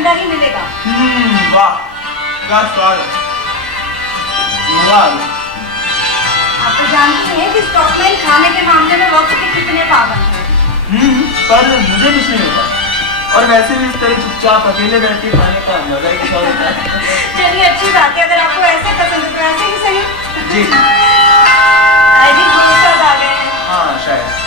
ठंडा ही मिलेगा। वाह क्या स्वाद है, मजा आ गया। आप तो जानते हैं कि स्टॉकमैन खाने के मामले में वक्त के कितने पाबंद हैं। पर मुझे कुछ नहीं होता, और वैसे भी इस तरह चुपचाप अकेले बैठ के खाने का मजा ही कुछ और होता है। चलिए अच्छी बात है, अगर आपको ऐसे पसंद है तो ऐसे ही सही। जी आई थिंक दोस्त आ गए हैं। हाँ शायद।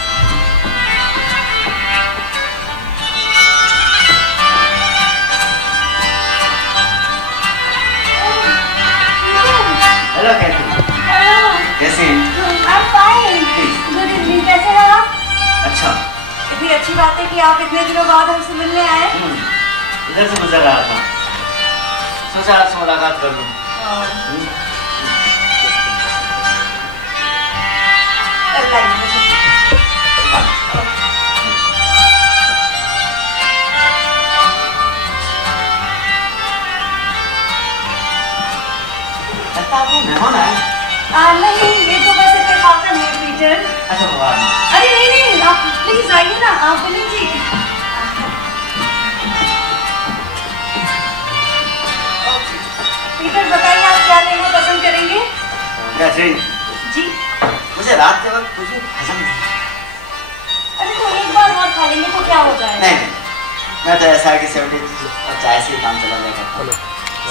हेलो कैसे? हेलो। कैसे हैं? I'm fine. Good evening. कैसे हैं आप? अच्छा। इतनी अच्छी बात है कि आप इतने दिनों बाद हमसे मिलने आए। इधर से गुजर रहा था, सोचा आपसे मुलाकात कर लूं। मेहमान आए? नहीं, ये तो बस इत्तेफाकन है पीटर। अच्छा भगवान। अरे नहीं, आप प्लीज आइए ना, आप विलिन जी। पीटर बताइए आप क्या लेना पसंद करेंगे? कैथरीन जी। मुझे रात के वक्त कुछ भी हजम नहीं। अरे तो एक बार और खा लेंगे तो क्या हो जाएगा? नहीं, मैं तो ऐसा है कि 70 और चाय से ही काम चला जाएगा।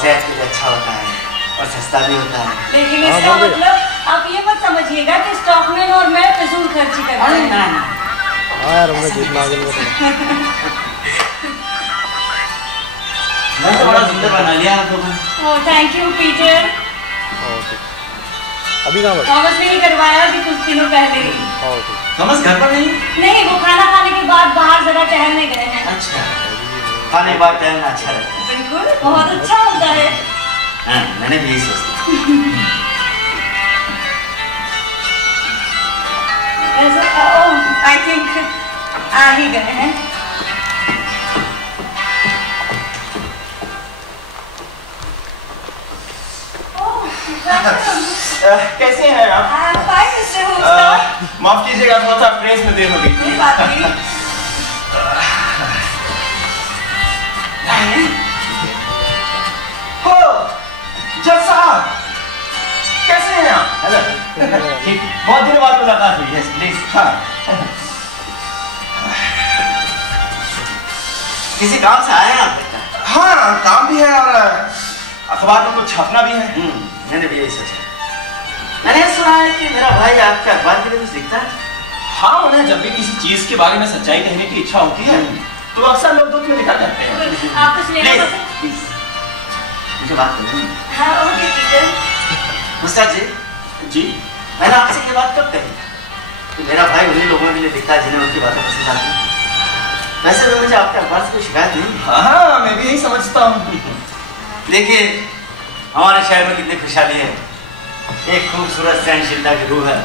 सेहत के लिए अच्छा होता है और सस्ता भी होता है। लेकिन इसका मतलब आप ये मत समझिएगा कि स्टॉकमैन और मैं फिजूल खर्ची करते हैं। मैं तो बड़ा सुंदर बना लिया आप लोगों ने। Oh thank you Peter. अभी कहाँ पर? थॉमस ने ही करवाया अभी कुछ दिनों पहले ही। थॉमस घर पर नहीं? नहीं, वो खाना खाने के बाद बाहर जरा टहलने गए हैं। अच्छा, खाने के बाद टहलना अच्छा लगता है। बिल्कुल, बहुत अच्छा होता है। हाँ, मैंने भी यही सोचा। आई थिंक आ ही गए हैं। कैसे हैं आप? माफ कीजिएगा, थोड़ा सा प्रेस में देर हो गई। कोई बात नहीं। हो जज साहब, कैसे हैं आप? हेलो। ठीक, बहुत दिनों बाद मुलाकात हुई। Yes please. हाँ। किसी काम से आए हैं आप? हाँ काम भी है और अखबार में कुछ छपना भी है। मैंने भी यही सोचा। मैंने सुना है कि मेरा भाई आपके अखबार के लिए कुछ लिखता है। हाँ, उन्हें जब भी किसी चीज के बारे में सच्चाई कहने की इच्छा होती है तो अक्सर लोग दूध में लिखा करते हैं। आप कुछ लेना पसंद? प्लीज मुझे बात करनी। हाँ ओके पीटर। मुस्ताद जी। जी। मैंने आपसे ये बात कब कही कि मेरा भाई उन्हीं लोगों के लिए लिखता है जिन्हें उनकी बातें पसंद आती हैं। वैसे तो मुझे आपके अखबार से कोई शिकायत नहीं। हाँ मैं भी यही समझता हूँ। देखिए हमारे शहर में कितनी खुशहाली है। एक खूबसूरत सहनशीलता की रूह है,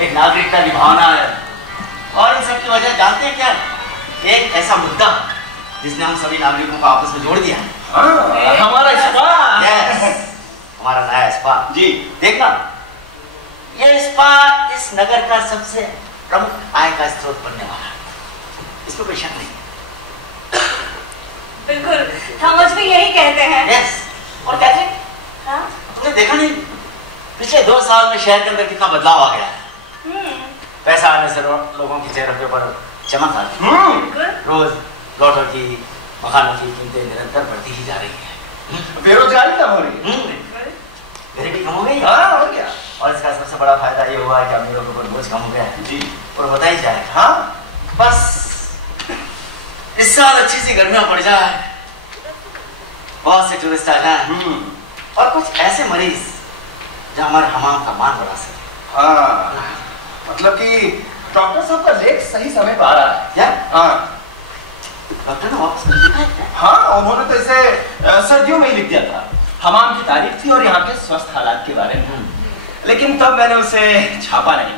एक नागरिकता की भावना है, और इन सब की वजह जानते हैं क्या? एक ऐसा मुद्दा जिसने हम सभी नागरिकों को आपस में जोड़ दिया है। हमारा स्पा। यस, हमारा नया स्पा। जी देखना, ये स्पा इस नगर का सबसे प्रमुख आय का स्रोत बनने वाला है, इसमें कोई शक नहीं। बिल्कुल, थॉमस भी यही कहते हैं। यस, और कहते हैं हाँ? तुमने देखा नहीं पिछले 2 साल में शहर के अंदर कितना बदलाव आ गया है। पैसा आने से लोगों के चेहरों के ऊपर चमक आती है। रोज लॉटो की, मकानों की कीमतें निरंतर बढ़ती ही जा रही है। बेरोजगारी कम हो रही है। गरीबी कम हो गई। हाँ हो गया। और इसका सबसे बड़ा फायदा ये हुआ है कि अमीरों के ऊपर बोझ कम हो गया है। जी। और बता ही जाए। हाँ बस इस साल अच्छी सी गर्मियां पड़ जाए, बहुत से टूरिस्ट आ जाए और कुछ ऐसे मरीज जो हमारे हमाम का मान बढ़ा सके। हाँ मतलब कि डॉक्टर साहब का लेख सही समय पर आ रहा है। क्या? हाँ डॉक्टर ने वापस कर दिया है? हाँ उन्होंने तो इसे सर्दियों में ही लिख दिया था। हमाम की तारीफ थी और यहाँ के स्वस्थ हालात के बारे में। लेकिन तब मैंने उसे छापा नहीं।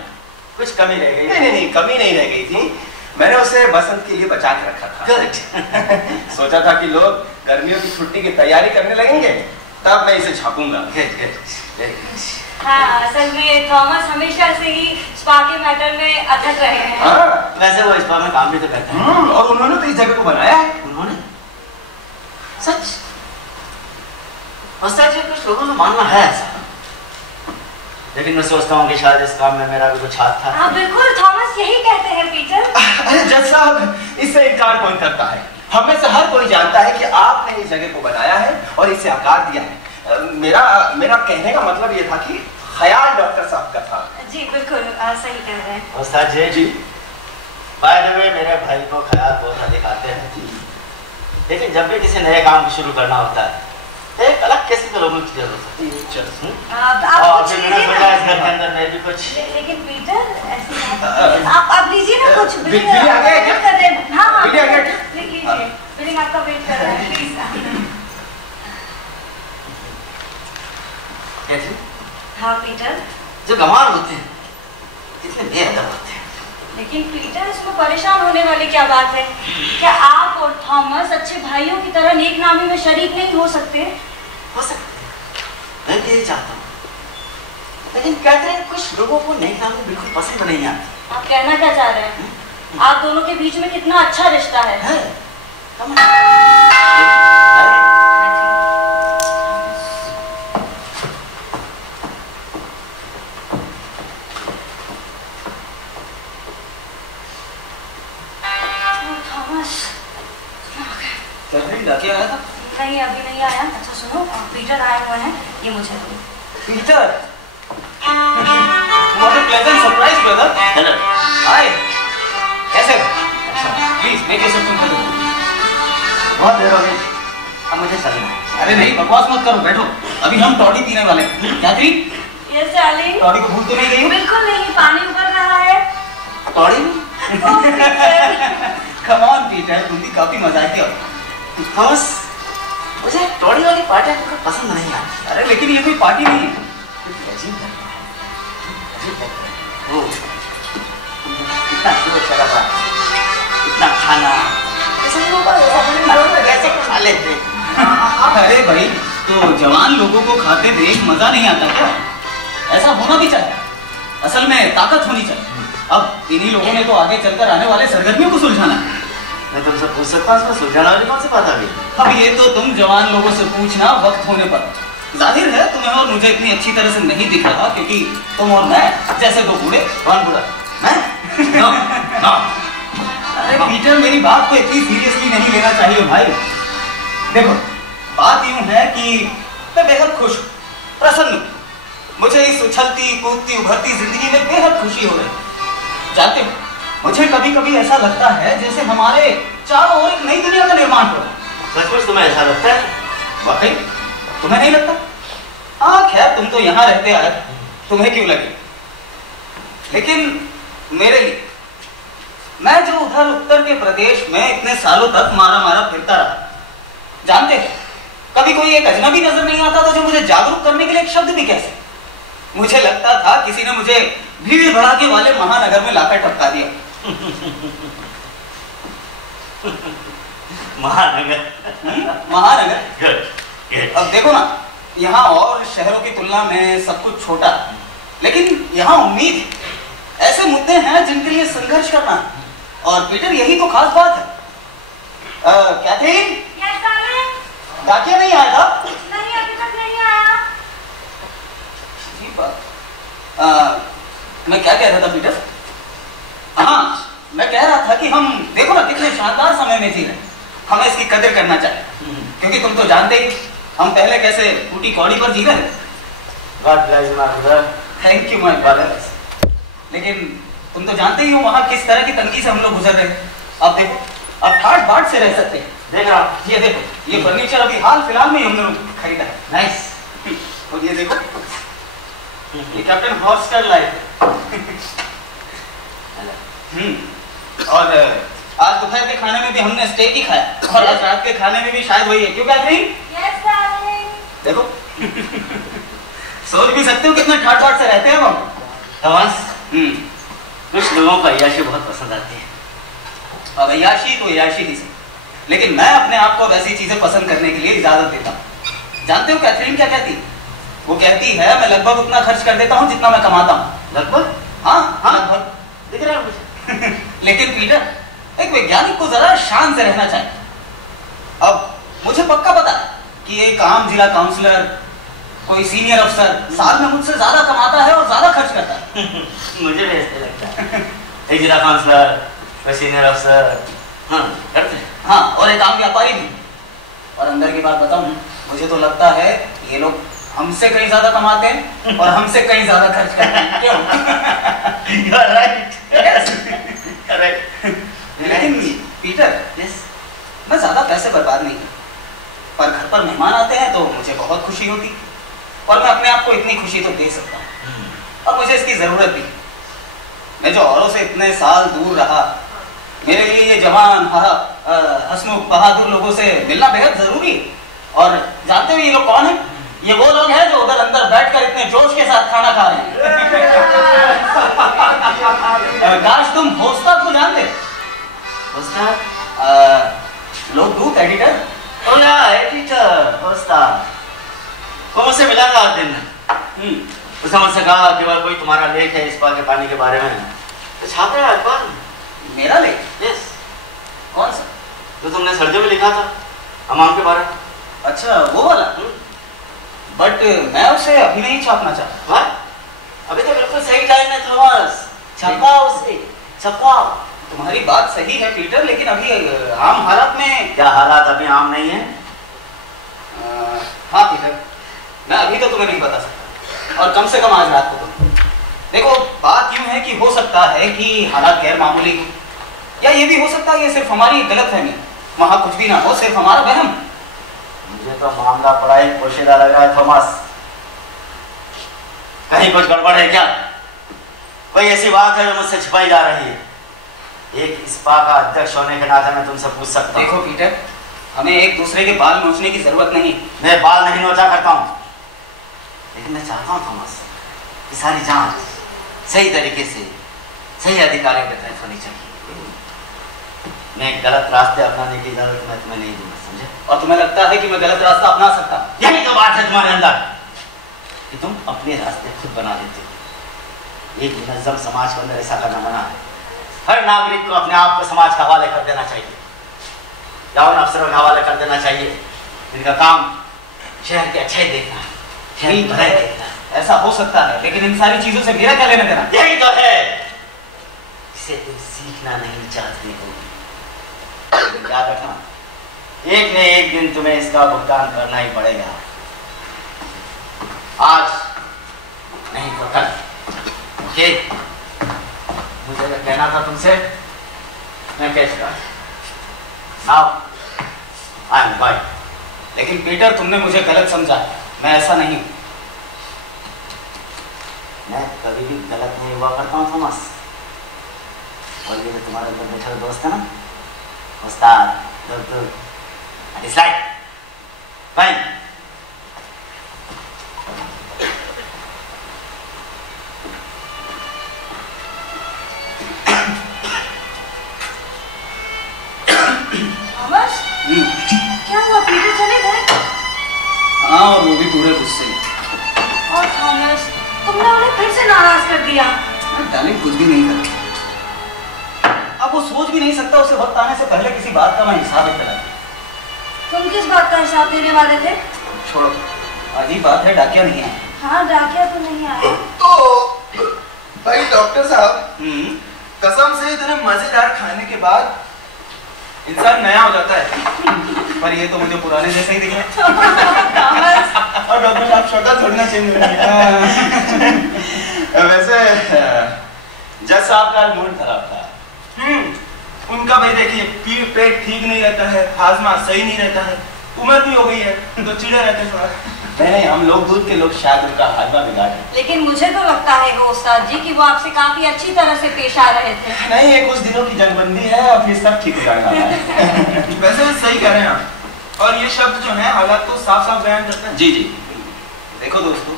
कुछ कमी रह गई? नहीं कमी नहीं रह गई थी। मैंने उसे बसंत के लिए बचा के रखा था। सोचा था कि लोग गर्मियों की छुट्टी की तैयारी करने लगेंगे तब मैं इसे छापूंगा। हाँ, असल में थॉमस हमेशा से ही स्पा के मैटर में अथक रहे हैं। हाँ, वैसे वो स्पा में काम भी तो करते हैं। और उन्होंने तो इस जगह को बनाया है। उन्होंने? तो मानना है ऐसा, लेकिन मैं सोचता हूँ कि शायद इस काम में मेरा भी कुछ हाथ था। हाँ बिल्कुल, थॉमस यही कहते हैं पीटर। अरे जज साहब, इससे इनकार कौन करता है? हम में से हर कोई जानता है कि आपने इस जगह को बनाया है और इसे आकार दिया है। मेरा कहने का मतलब ये था कि ख्याल डॉक्टर साहब का था। जी बिल्कुल, सही कह रहे हैं उस्ताद जी। बाय द वे, मेरे भाई को ख्याल बहुत अधिक आते हैं, लेकिन जब भी किसी नए काम को शुरू करना होता है एक अलग किस्म के लोगों की जरूरत होती है। और फिर मैंने सोचा इस घर के अंदर मैं भी कुछ। लेकिन पीटर ऐसे आप लीजिए ना कुछ। बिल्ली आ गया क्या? कर रहे हैं। हाँ बिल्ली आ गया? लीजिए, बिल्ली आपका वेट कर रहा है, प्लीज। कैसे? हाँ पीटर, जो गंवार होते हैं कितने बेअदब होते हैं। लेकिन पीटर इसमें परेशान होने वाली क्या बात है? क्या आप और थॉमस अच्छे भाइयों की तरह नेकनामी में शरीक नहीं हो सकते? हो सकते, मैं भी यही चाहता हूँ, लेकिन कहते हैं कुछ लोगों को नेकनामी बिल्कुल पसंद नहीं आती। आप कहना क्या चाह रहे हैं? आप दोनों के बीच में कितना अच्छा रिश्ता है। क्या आया था? नहीं, अभी नहीं आया। अच्छा सुनो, पीटर आए हुए हैं, ये मुझे दो। Peter, what a pleasant surprise brother. Hello, hi, कैसे हो? अच्छा, प्लीज मेक योरसेल्फ कंफर्टेबल। बहुत देर हो गई, अब मुझे चलना है। अरे नहीं, बकवास मत करो, बैठो। अभी हम टॉडी पीने वाले हैं। Catherine, yes darling. टॉडी को भूल तो नहीं गई हो? बिल्कुल नहीं, पानी उबल रहा है। टॉडी? कम ऑन पीटर, तुम भी काफी मजाकी हो। थॉमस, मुझे टॉडी वाली पार्टी आपको पसंद नहीं आती। अरे लेकिन ये कोई पार्टी नहीं है। अजीब है, अजीब है। वो इतना शोर शराबा, इतना खाना, कैसे खा लेते? अरे भाई, तो जवान लोगों को खाते देख मजा नहीं आता क्या? ऐसा होना भी चाहिए, असल में ताकत होनी चाहिए। अब इन्हीं लोगों ने तो आगे चलकर आने वाले सरगर्मियों को सुलझाना है। मैं तुमसे पूछ सकता हूँ इसमें सुलझाने वाली कौन सी बात आ गई? अब ये तो तुम जवान लोगों से पूछना वक्त होने पर। जाहिर है तुम्हें और मुझे इतनी अच्छी तरह से नहीं दिख रहा, क्योंकि तुम और मैं जैसे दो बूढ़े। कौन बूढ़ा? मैं? No, no. अरे पीटर, मेरी बात को इतनी सीरियसली नहीं लेना चाहिए भाई। देखो, बात यूं है कि मैं बेहद खुश हूँ, प्रसन्न हूँ। मुझे इस उछलती कूदती उभरती जिंदगी में बेहद खुशी हो रही। जानते हो, मुझे कभी कभी ऐसा लगता है जैसे हमारे चारों ओर एक नई दुनिया का निर्माण हो रहा है। सचमुच तुम्हें ऐसा लगता है? वाकई तुम्हें नहीं लगता? हाँ खैर, तुम तो यहाँ रहते आए, तुम्हें क्यों लगे? लेकिन मेरे लिए, मैं जो उधर उत्तर के प्रदेश में इतने सालों तक मारा फिरता रहा, जानते हैं कभी कोई एक अजनबी नजर नहीं आता था जो मुझे जागरूक करने के लिए एक शब्द भी कैसे। मुझे लगता था किसी ने मुझे भीड़ भड़ाके वाले महानगर में लाकर टपका दिया। महानगर। Good. अब देखो ना, यहाँ और शहरों की तुलना में सब कुछ छोटा, लेकिन यहाँ उम्मीद है, ऐसे मुद्दे हैं जिनके लिए संघर्ष करना है। और पीटर, यही तो खास बात है। Catherine, yes darling. डाकिया नहीं आया था? नहीं, अभी तक नहीं आया। जी बात। मैं क्या कह रहा था पीटर? हाँ, मैं कह रहा था कि हम देखो ना कितने शानदार समय में जी रहे हैं, हमें इसकी कदर करना चाहिए। क्योंकि तुम तो जानते ही हम पहले कैसे टूटी कौड़ी पर जी रहे। God bless you, my brother. Thank you my brother. लेकिन तुम तो जानते ही हो वहां किस तरह की तंगी से हम लोग गुजर रहे हैं। अब देखो, अब ठाट बाट से रह सकते हैं। देख रहा हूँ, ये देखो, ये फर्नीचर अभी हाल फिलहाल में ही हमने खरीदा है। नाइस। और ये देखो, ये कैप्टन हॉर्स का लाइफ। और आज दोपहर के खाने में भी हमने स्टेक ही खाया, और आज रात के खाने में भी शायद वही है। क्यों कैथरीन? Yes darling. देखो, सोच भी सकते हो कितना ठाट बाट से रहते हैं हम। थॉमस, कुछ लोगों को अय्याशी बहुत पसंद आती है। अब अय्याशी तो अय्याशी ही से, लेकिन मैं अपने आप को वैसी चीजें पसंद करने के लिए इजाजत देता हूँ। जानते हो कैथरीन क्या कहती? वो कहती है मैं लगभग उतना खर्च कर देता हूँ जितना मैं कमाता हूँ। लगभग? हाँ लगभग। दिख रहा है मुझे। लेकिन पीटर, एक वैज्ञानिक को जरा शान से रहना चाहिए। अब मुझे पक्का पता है कि एक आम जिला काउंसलर कोई सीनियर अफसर साल में मुझसे ज्यादा कमाता है और ज्यादा खर्च करता है। मुझे भी ऐसा लगता है। एक जिला काउंसलर, कोई सीनियर अफसर, हाँ करते हैं। हाँ, और एक आम व्यापारी भी। और अंदर की बात बताऊं, मुझे तो लगता है ये लोग हमसे कहीं ज्यादा कमाते हैं और हमसे कहीं ज्यादा खर्च करते हैं। क्यों? You are right. Yes. Correct. लेकिन पीटर, मैं ज्यादा पैसे बर्बाद नहीं करता, पर घर पर मेहमान आते हैं तो मुझे बहुत खुशी होती और मैं अपने आप को इतनी खुशी तो दे सकता हूँ। अब मुझे इसकी जरूरत भी। मैं जो औरों से इतने साल दूर रहा, मेरे लिए ये जवान हंसमुख बहादुर लोगों से मिलना बेहद जरूरी है। और जानते हो ये लोग कौन है? ये वो लोग हैं जो उधर अंदर बैठकर इतने जोश के साथ खाना खा रहे हैं। काश तुम होस्ता को जानते। होस्ता? लोग दूत एडिटर। ओ या एडिटर, होस्ता। वो मुझसे मिला था आज दिन। उसने मुझसे कहा कि वह कोई तुम्हारा लेख है इस बार के पानी के बारे में, तो छापा है अखबार। मेरा लेख? यस। कौन सा? जो तुमने सर्दियों में लिखा था हमाम के बारे में। अच्छा, वो वाला? बट मैं उसे अभी नहीं छापना चाहता। अभी तो बिल्कुल सही टाइम में थॉमस। छपाओ उसे, छपाओ। तुम्हारी बात सही है पीटर, लेकिन अभी आम हालात में। क्या हालात अभी आम नहीं है? हाँ पीटर, मैं अभी तो तुम्हें नहीं बता सकता, और कम से कम आज रात को तुम। देखो, बात यूं है कि हो सकता है कि हालात गैर मामूली, या ये भी हो सकता है ये सिर्फ हमारी गलतफहमी, वहां कुछ भी ना हो, सिर्फ हमारा वहम। मुझे तो मामला बड़ा ही पोशीदा लग रहा है थॉमस। कहीं कुछ गड़बड़ है क्या? कोई ऐसी बात है जो मुझसे छिपाई जा रही है? एक इस्पा का अध्यक्ष होने के नाते मैं तुमसे पूछ सकता हूँ। देखो पीटर, हमें एक दूसरे के बाल नोचने की जरूरत नहीं। मैं बाल नहीं नोचा करता हूँ, लेकिन मैं चाहता हूँ थॉमस कि सारी जांच सही तरीके से सही अधिकारियों के तहत होनी चाहिए। मैं गलत रास्ते अपनाने की इजाजत मैं तुम्हें नहीं दूंगा, समझे? और तुम्हें लगता है कि मैं गलत रास्ता अपना सकता? यही तो बात है तुम्हारे अंदर कि तुम अपने रास्ते खुद बना देते हो। एक मुनज़्ज़म समाज के अंदर ऐसा करना मना है। हर नागरिक को अपने आप को समाज के हवाले कर देना चाहिए, या उन अफसरों के हवाले कर देना चाहिए जिनका काम शहर की अच्छाई देखना है, शहर की भलाई देखना है। ऐसा हो सकता है, लेकिन इन सारी चीजों से मेरा क्या लेना देना? यही तो है जिसे तुम सीखना नहीं चाहते हो। याद रखना, एक न एक दिन तुम्हें इसका भुगतान करना ही पड़ेगा। आज नहीं तो कल। ओके? मुझे अगर कहना था तुमसे, मैं कह चुका। Now I am going. लेकिन पीटर, तुमने मुझे गलत समझा, मैं ऐसा नहीं हूं। मैं कभी भी गलत नहीं हुआ करता हूँ थॉमस। और ये जो तुम्हारे अंदर बैठा हुआ दोस्त है ना, उस्ताद, डिसलाइक, फाइन। थॉमस, क्या हुआ? पीटर चले गए? हाँ, और वो भी पूरे गुस्से में। और थॉमस, तुमने उन्हें फिर से नाराज कर दिया। डार्लिंग, कुछ भी नहीं कर। अब वो सोच भी नहीं सकता, उसे वक्त आने से पहले किसी बात का मैं हिसाब ही करा। तुम किस बात का हिसाब देने वाले थे? छोड़ो, अजीब बात है, डाकिया नहीं है। हाँ, डाकिया तो नहीं आया। तो भाई डॉक्टर साहब, कसम से इतने मजेदार खाने के बाद इंसान नया हो जाता है। पर ये तो मुझे पुराने जैसे ही दिख रहा है। और डॉक्टर साहब शक्ल थोड़ी चेंज हो रही है। वैसे जज साहब का मूड खराब था। उनका भाई देखिए, पेट ठीक नहीं रहता है, हाजमा सही नहीं रहता है, उम्र भी हो गई है, तो चिड़े रहते हैं थोड़ा। नहीं, हम लोग दूध के लोग शायद उनका हाजमा बिगाड़ दें। लेकिन मुझे तो लगता है उस्ताद जी कि वो आपसे काफी अच्छी तरह से पेश आ रहे थे। नहीं, ये कुछ दिनों की जंगबंदी है और फिर सब ठीक हो जाएगा। वैसे सही कह रहे हैं आप, और ये शब्द जो है हालात को साफ साफ बयान करते हैं। जी जी। देखो दोस्तों,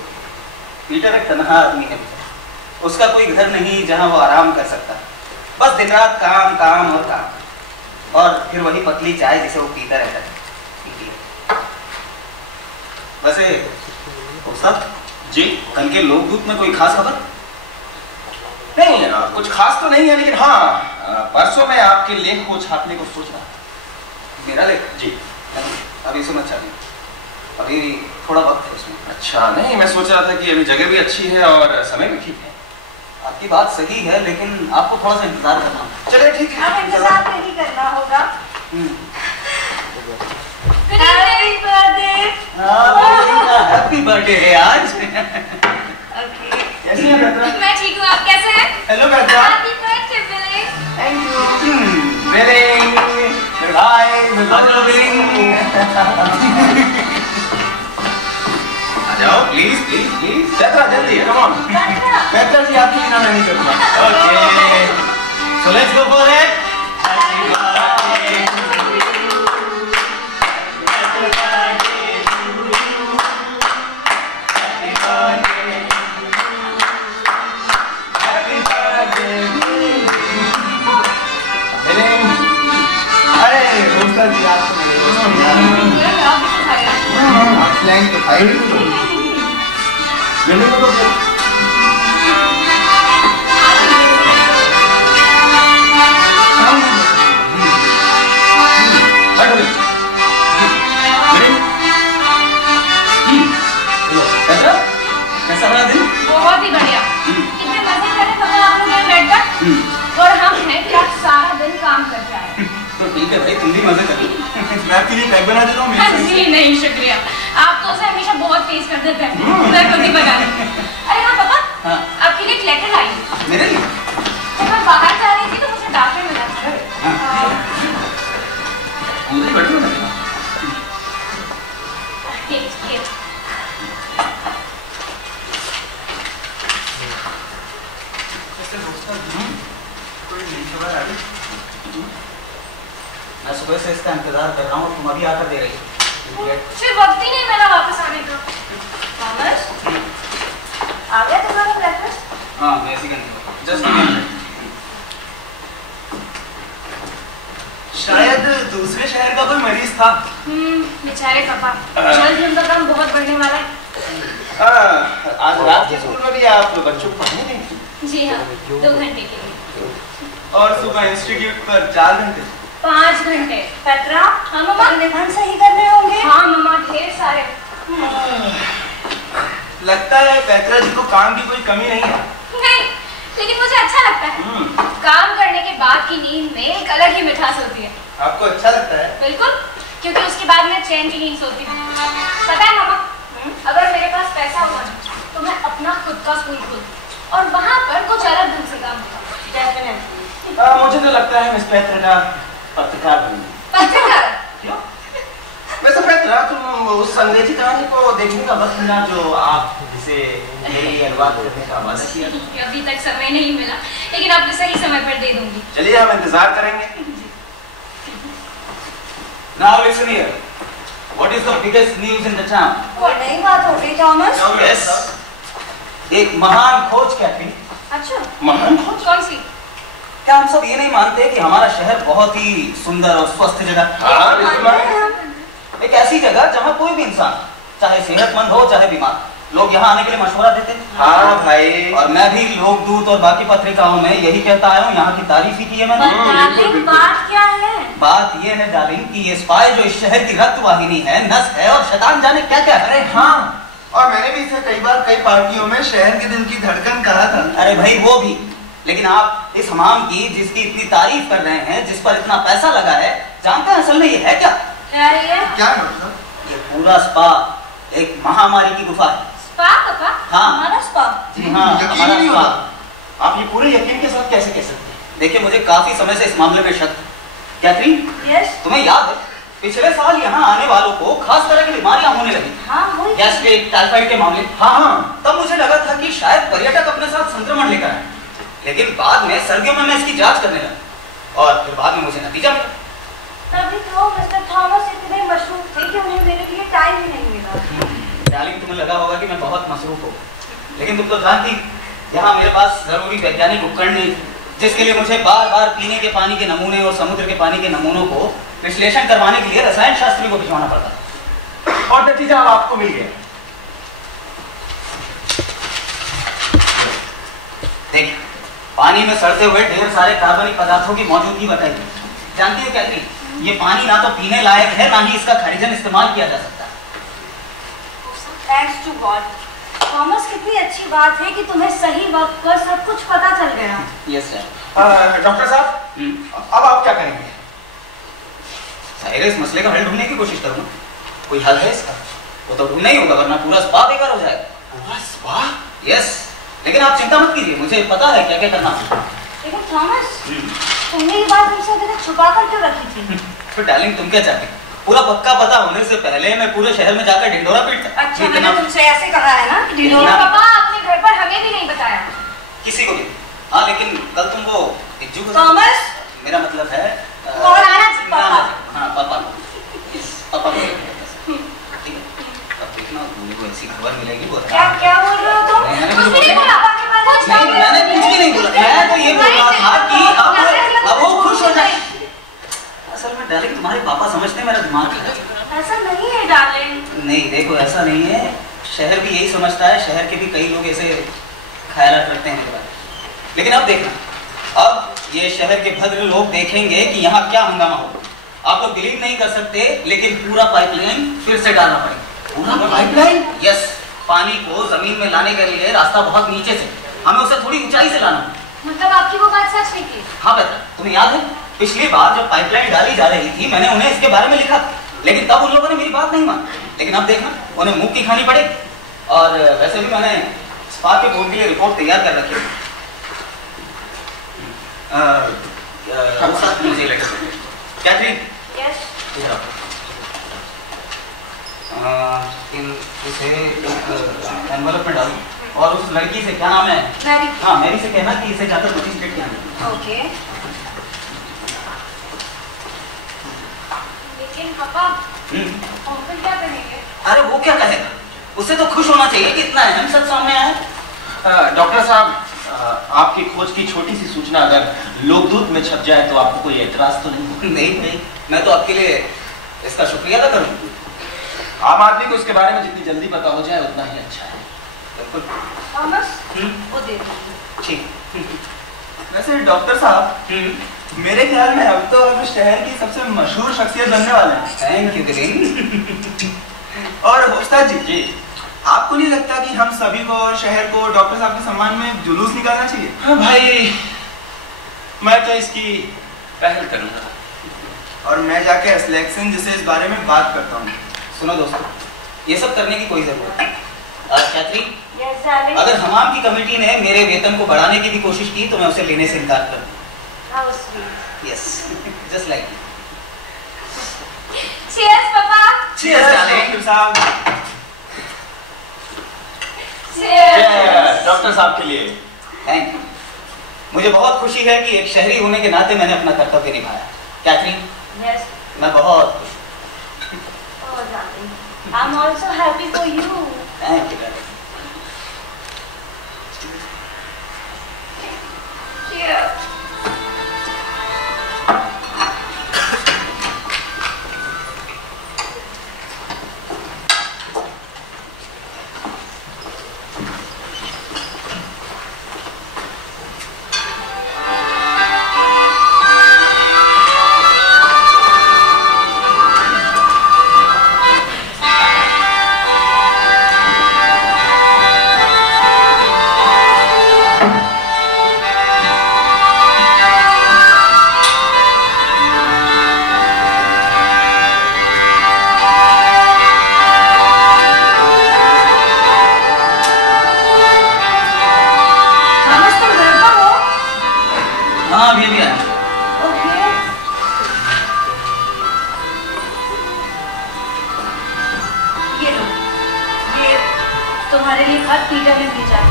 पीटर एक तन्हा आदमी है। उसका कोई घर नहीं जहां वो आराम कर सकता, बस दिन रात काम काम और काम, और फिर वही पतली चाय जिसे वो पीता रहता है। वैसे उस्ताद जी, कल के लोकदूत में कोई खास खबर? नहीं, कुछ खास तो नहीं है, लेकिन हाँ, परसों मैं आपके लेख को छापने को सोच रहा हूँ। मेरा लेख? जी। अभी सुना चाहिए। अभी थोड़ा वक्त है इसमें। अच्छा, नहीं मैं सोच रहा था कि अभी जगह भी अच्छी है और समय भी ठीक है। आपकी बात सही है, लेकिन आपको थोड़ा सा इंतजार करना होगा। चलिए ठीक है। अब इंतजार नहीं करना होगा। हैप्पी बर्थडे है आज। कैसी हैं बेहतरा? मैं ठीक हूँ, आप कैसे हैं? हेलो बेहतरा। हैप्पी बर्थडे बिलिंग। Thank you. बिलिंग, मेरे भाई, आ जाओ बिलिंग। आ जाओ प्लीज प्लीज प्लीज। बेहतरा जल्दी कम ऑन। बेहतरा जी आपके बिना मैं नहीं करूँगा। Okay, so let's go for it. तो खाई मैंने तो कैसा रहा दिन? बहुत ही बढ़िया। इतने मजे करे तो आप लोग बैठकर और हम हैं कि आप सारा दिन काम कर जाए। तो ठीक है भाई, तुम भी मजे करो। मैं आपके लिए पैक बना देता हूँ। जी नहीं शुक्रिया, आप तो उसे हमेशा बहुत तेज कर देते हैं। मैं खुद ही बना लूँ। अरे हाँ पापा, हाँ। आपके लिए एक लेटर आई है। मेरे लिए? जब मैं बाहर जा रही थी तो मुझे डॉक्टर मिला था। मुझे बैठो ना। ये मैं सुबह से इसका इंतजार कर रहा हूँ और तुम अभी आकर दे रही हो। फिर वक्त ही नहीं मेरा वापस आने का। थॉमस, आ गया तुम्हारा ब्रेकफास्ट? हाँ, मैं इसी का जस्ट शायद दूसरे शहर का कोई मरीज था। बेचारे पापा, जल्द ही उनका काम बहुत बढ़ने वाला है। आज रात के स्कूल में भी आप बच्चों को पढ़ने देंगे? जी हाँ, 2 घंटे के लिए। और सुबह इंस्टीट्यूट पर 4 घंटे? 5 घंटे। पेट्रा, हाँ मम्मा। निबंध सही करने होंगे। हाँ मम्मा, ढेर सारे। लगता है पेट्रा जी को काम की कोई कमी नहीं है। नहीं, लेकिन मुझे अच्छा लगता है। काम करने के बाद की नींद में एक अलग ही मिठास होती है। आपको अच्छा लगता है? बिल्कुल, क्योंकि उसके बाद मैं चैन की नींद सोती हूँ। पता है मामा, अगर मेरे पास पैसा हुआ ना तो मैं अपना खुद का स्कूल खोलूँ और वहाँ पर कुछ अलग ढंग से काम करूँ। मुझे तो लगता है मिस पेट्रा पत्रकार बनी। पत्रकार? क्यों? वैसे पेट्रा, तुम उस अंग्रेजी कहानी को देखने का वक्त मिला जो आप जिसे मेरी अनुवाद करने का वादा किया था? अभी तक समय नहीं मिला, लेकिन आपको सही समय पर दे दूंगी। चलिए हम इंतजार करेंगे। Now listen here. What is the biggest news in the town? वो नई बात हो गई थॉमस। Yes. एक महान खोज कैथरीन। अच्छा, महान खोज? कौन सी? क्या हम सब ये नहीं मानते कि हमारा शहर बहुत ही सुंदर और स्वस्थ जगह? हाँ, बिल्कुल माने। एक ऐसी जगह जहाँ कोई भी इंसान, चाहे सेहतमंद हो चाहे बीमार, लोग यहाँ आने के लिए मशवरा देते हैं। हाँ भाई। और मैं भी लोकदूत और बाकी पत्रिकाओं में यही कहता आया हूँ, यहाँ की तारीफ ही की है मैंने। डार्लिंग, बात क्या है? बात ये है डार्लिंग कि ये स्पाई जो इस शहर की रक्त वाहिनी है, नस है और शैतान जाने क्या क्या है। हाँ, और मैंने भी इसे कई बार कई पार्टियों में शहर के दिल की धड़कन कहा था। अरे भाई वो भी, लेकिन आप इस हमाम की जिसकी इतनी तारीफ कर रहे हैं, जिस पर इतना पैसा लगा है, जानते हैं असल में ये है क्या? क्या ये? क्या मतलब? ये पूरा स्पा एक महामारी की गुफा है। स्पा पापा? हाँ, हमारा स्पा? जी हाँ, यकीन हमारा नहीं स्पा। होता। आप ये पूरे यकीन के साथ कैसे कह सकते हैं? देखिए, मुझे काफी समय से इस मामले में शक था। Catherine, yes. तुम्हें याद है पिछले साल यहाँ आने वालों को खास तरह की बीमारियां होने लगी, हाँ, वही। गैस्ट्रिक, टाइफाइड के मामले। हाँ हाँ। तब मुझे लगा था कि शायद पर्यटक अपने साथ संक्रमण लेकर आए, लेकिन बाद में सर्दियों में मैं इसकी जांच करने लगा और फिर बाद में मुझे नतीजा मिला। तभी तो मिस्टर थॉमस इतने मशरूफ थे कि उन्हें मेरे लिए टाइम ही नहीं मिला। डार्लिंग, तुम्हें लगा होगा कि मैं बहुत मसरूफ हूँ, लेकिन तुम तो जानती यहाँ मेरे पास जरूरी वैज्ञानिक उपकरण नहीं थे, जिसके लिए मुझे बार बार पीने के पानी के नमूने और समुद्र के पानी के नमूनों को विश्लेषण करवाने के लिए रसायन शास्त्री को भिजवाना पड़ता था। और नतीजा अब आपको मिल गया। देखिए, पानी में सड़ते हुए ढेर सारे कार्बनिक पदार्थों की मौजूदगी बताई गई। जानती हो कैथरीन, ये पानी ना तो पीने लायक है, ना ही इसका खारिजन इस्तेमाल किया जा सकता है। Thanks to God. थॉमस, कितनी अच्छी बात है कि तुम्हें सही वक्त पर सब कुछ पता चल गया। Yes sir. डॉक्टर साहब, अब आप क्या करेंगे? साहिर, इस मसले का हल ढूंढने की कोशिश करूंगा। कोई हल है इसका? वो तो ढूंढना ही होगा, वरना पूरा स्पा बेकार हो जाएगा। पूरा स्पा? यस, लेकिन आप चिंता मत कीजिए, मुझे पता है क्या क्या करना है। लेकिन थॉमस, तुमने ये बात मुझसे अभी तक छुपा कर क्यों रखी थी? तो डार्लिंग, तुम क्या चाहते? पूरा पक्का पता होने से पहले मैं पूरे शहर में जाकर ढिंडोरा पीटता। अच्छा, मैंने तुमसे ऐसे कहा है ना कि ढिंडोरा। पापा, आपने घर पर हमें भी नहीं बताया। किसी को भी। हाँ, लेकिन कल तुम वो इज्जू को। थॉमस, मेरा मतलब है पापा। हाँ, पापा को। पापा को ठीक है। अब देखना, मुझे को ऐसी खबर मिलेगी वो। क्या बोल रहे हो तुम? मैंने कुछ भी नहीं बोला। नहीं, मैंने कुछ भी नहीं बोला। मैं तो ये बोल रहा था कि अब वो खुश हो जाए। असल में डार्लिंग, तुम्हारे पापा समझते हैं मेरा दिमाग है। ऐसा नहीं है डार्लिंग। नहीं, देखो ऐसा नहीं है। शहर भी यही समझता है, शहर के भी कई लोग ऐसे ख्यालात रखते हैं मेरे बारे में। लेकिन अब देखना, अब ये शहर के भद्र लोग देखेंगे कि यहाँ क्या हंगामा हो। आप लोग बिलीव नहीं कर सकते, लेकिन पूरा पाइपलाइन फिर से डालना पड़ेगा। पूरा पाइपलाइन? यस, पानी को जमीन में लाने के लिए रास्ता बहुत नीचे से, हमें उसे थोड़ी ऊंचाई से लाना है। मतलब आपकी वो बात सच निकली? हाँ बेटा, तुम्हें याद है पिछली बार जब पाइपलाइन डाली जा रही थी, मैंने उन्हें इसके बारे में लिखा, लेकिन तब उन लोगों ने मेरी बात नहीं मानी। लेकिन अब देखना, उन्हें मुंह की खानी पड़ेगी। और वैसे भी मैंने स्पा के बोर्ड के लिए रिपोर्ट तैयार कर रखी है। मुझे लेटर कैथरीन, यस, इसे एनवेलप में डालूं और उस लड़की से, क्या नाम है? मैरी। हाँ, मैरी से कहना कि इसे जाकर कोचिंग स्टेट के आना। ओके। लेकिन पापा, अंकल क्या करेंगे? अरे वो क्या कहेगा? उसे तो खुश होना चाहिए कि इतना अहम सच सामने आया। डॉक्टर साहब, आपकी खोज की छोटी सी सूचना अगर लोकदूत में छप जाए तो आपको कोई एतराज तो नहीं? नहीं, मैं तो आपके लिए इसका शुक्रिया अदा करूँ। आम आदमी को इसके बारे में जितनी जल्दी पता हो जाए उतना ही अच्छा है। बिल्कुल। थॉमस, वो दे दीजिए। ठीक। वैसे डॉक्टर साहब, मेरे ख्याल में अब तो आप शहर की सबसे मशहूर शख्सियत बनने वाले हैं। थैंक यू दिलीन। और उस्ताद जी, आपको नहीं लगता कि हम सभी को और शहर को डॉक्टर साहब के सम्मान में जुलूस निकालना चाहिए? हाँ भाई, मैं तो इसकी पहल करूंगा। और मैं जाके सिलेक्शन जिसे इस बारे में बात करता हूँ। सुनो दोस्तों, ये सब करने की कोई जरूरत नहीं। Catherine, yes darling. अगर हमाम की कमेटी ने मेरे वेतन को बढ़ाने की भी कोशिश की तो मैं उसे लेने से इनकार कर दूं। How sweet. Yes, just like cheers पापा। Cheers darling. डॉक्टर साहब। चीयर्स। डॉक्टर साहब के लिए। Thank you. मुझे बहुत खुशी है कि एक शहरी होने के नाते मैंने अपना कर्तव्य निभाया। Catherine, yes. मैं बहुत खुश Oh darling, I'm also happy for you. हूँ। Thank you darling. Cheers. तुम्हारे लिए खत पीटर ने भेजा है।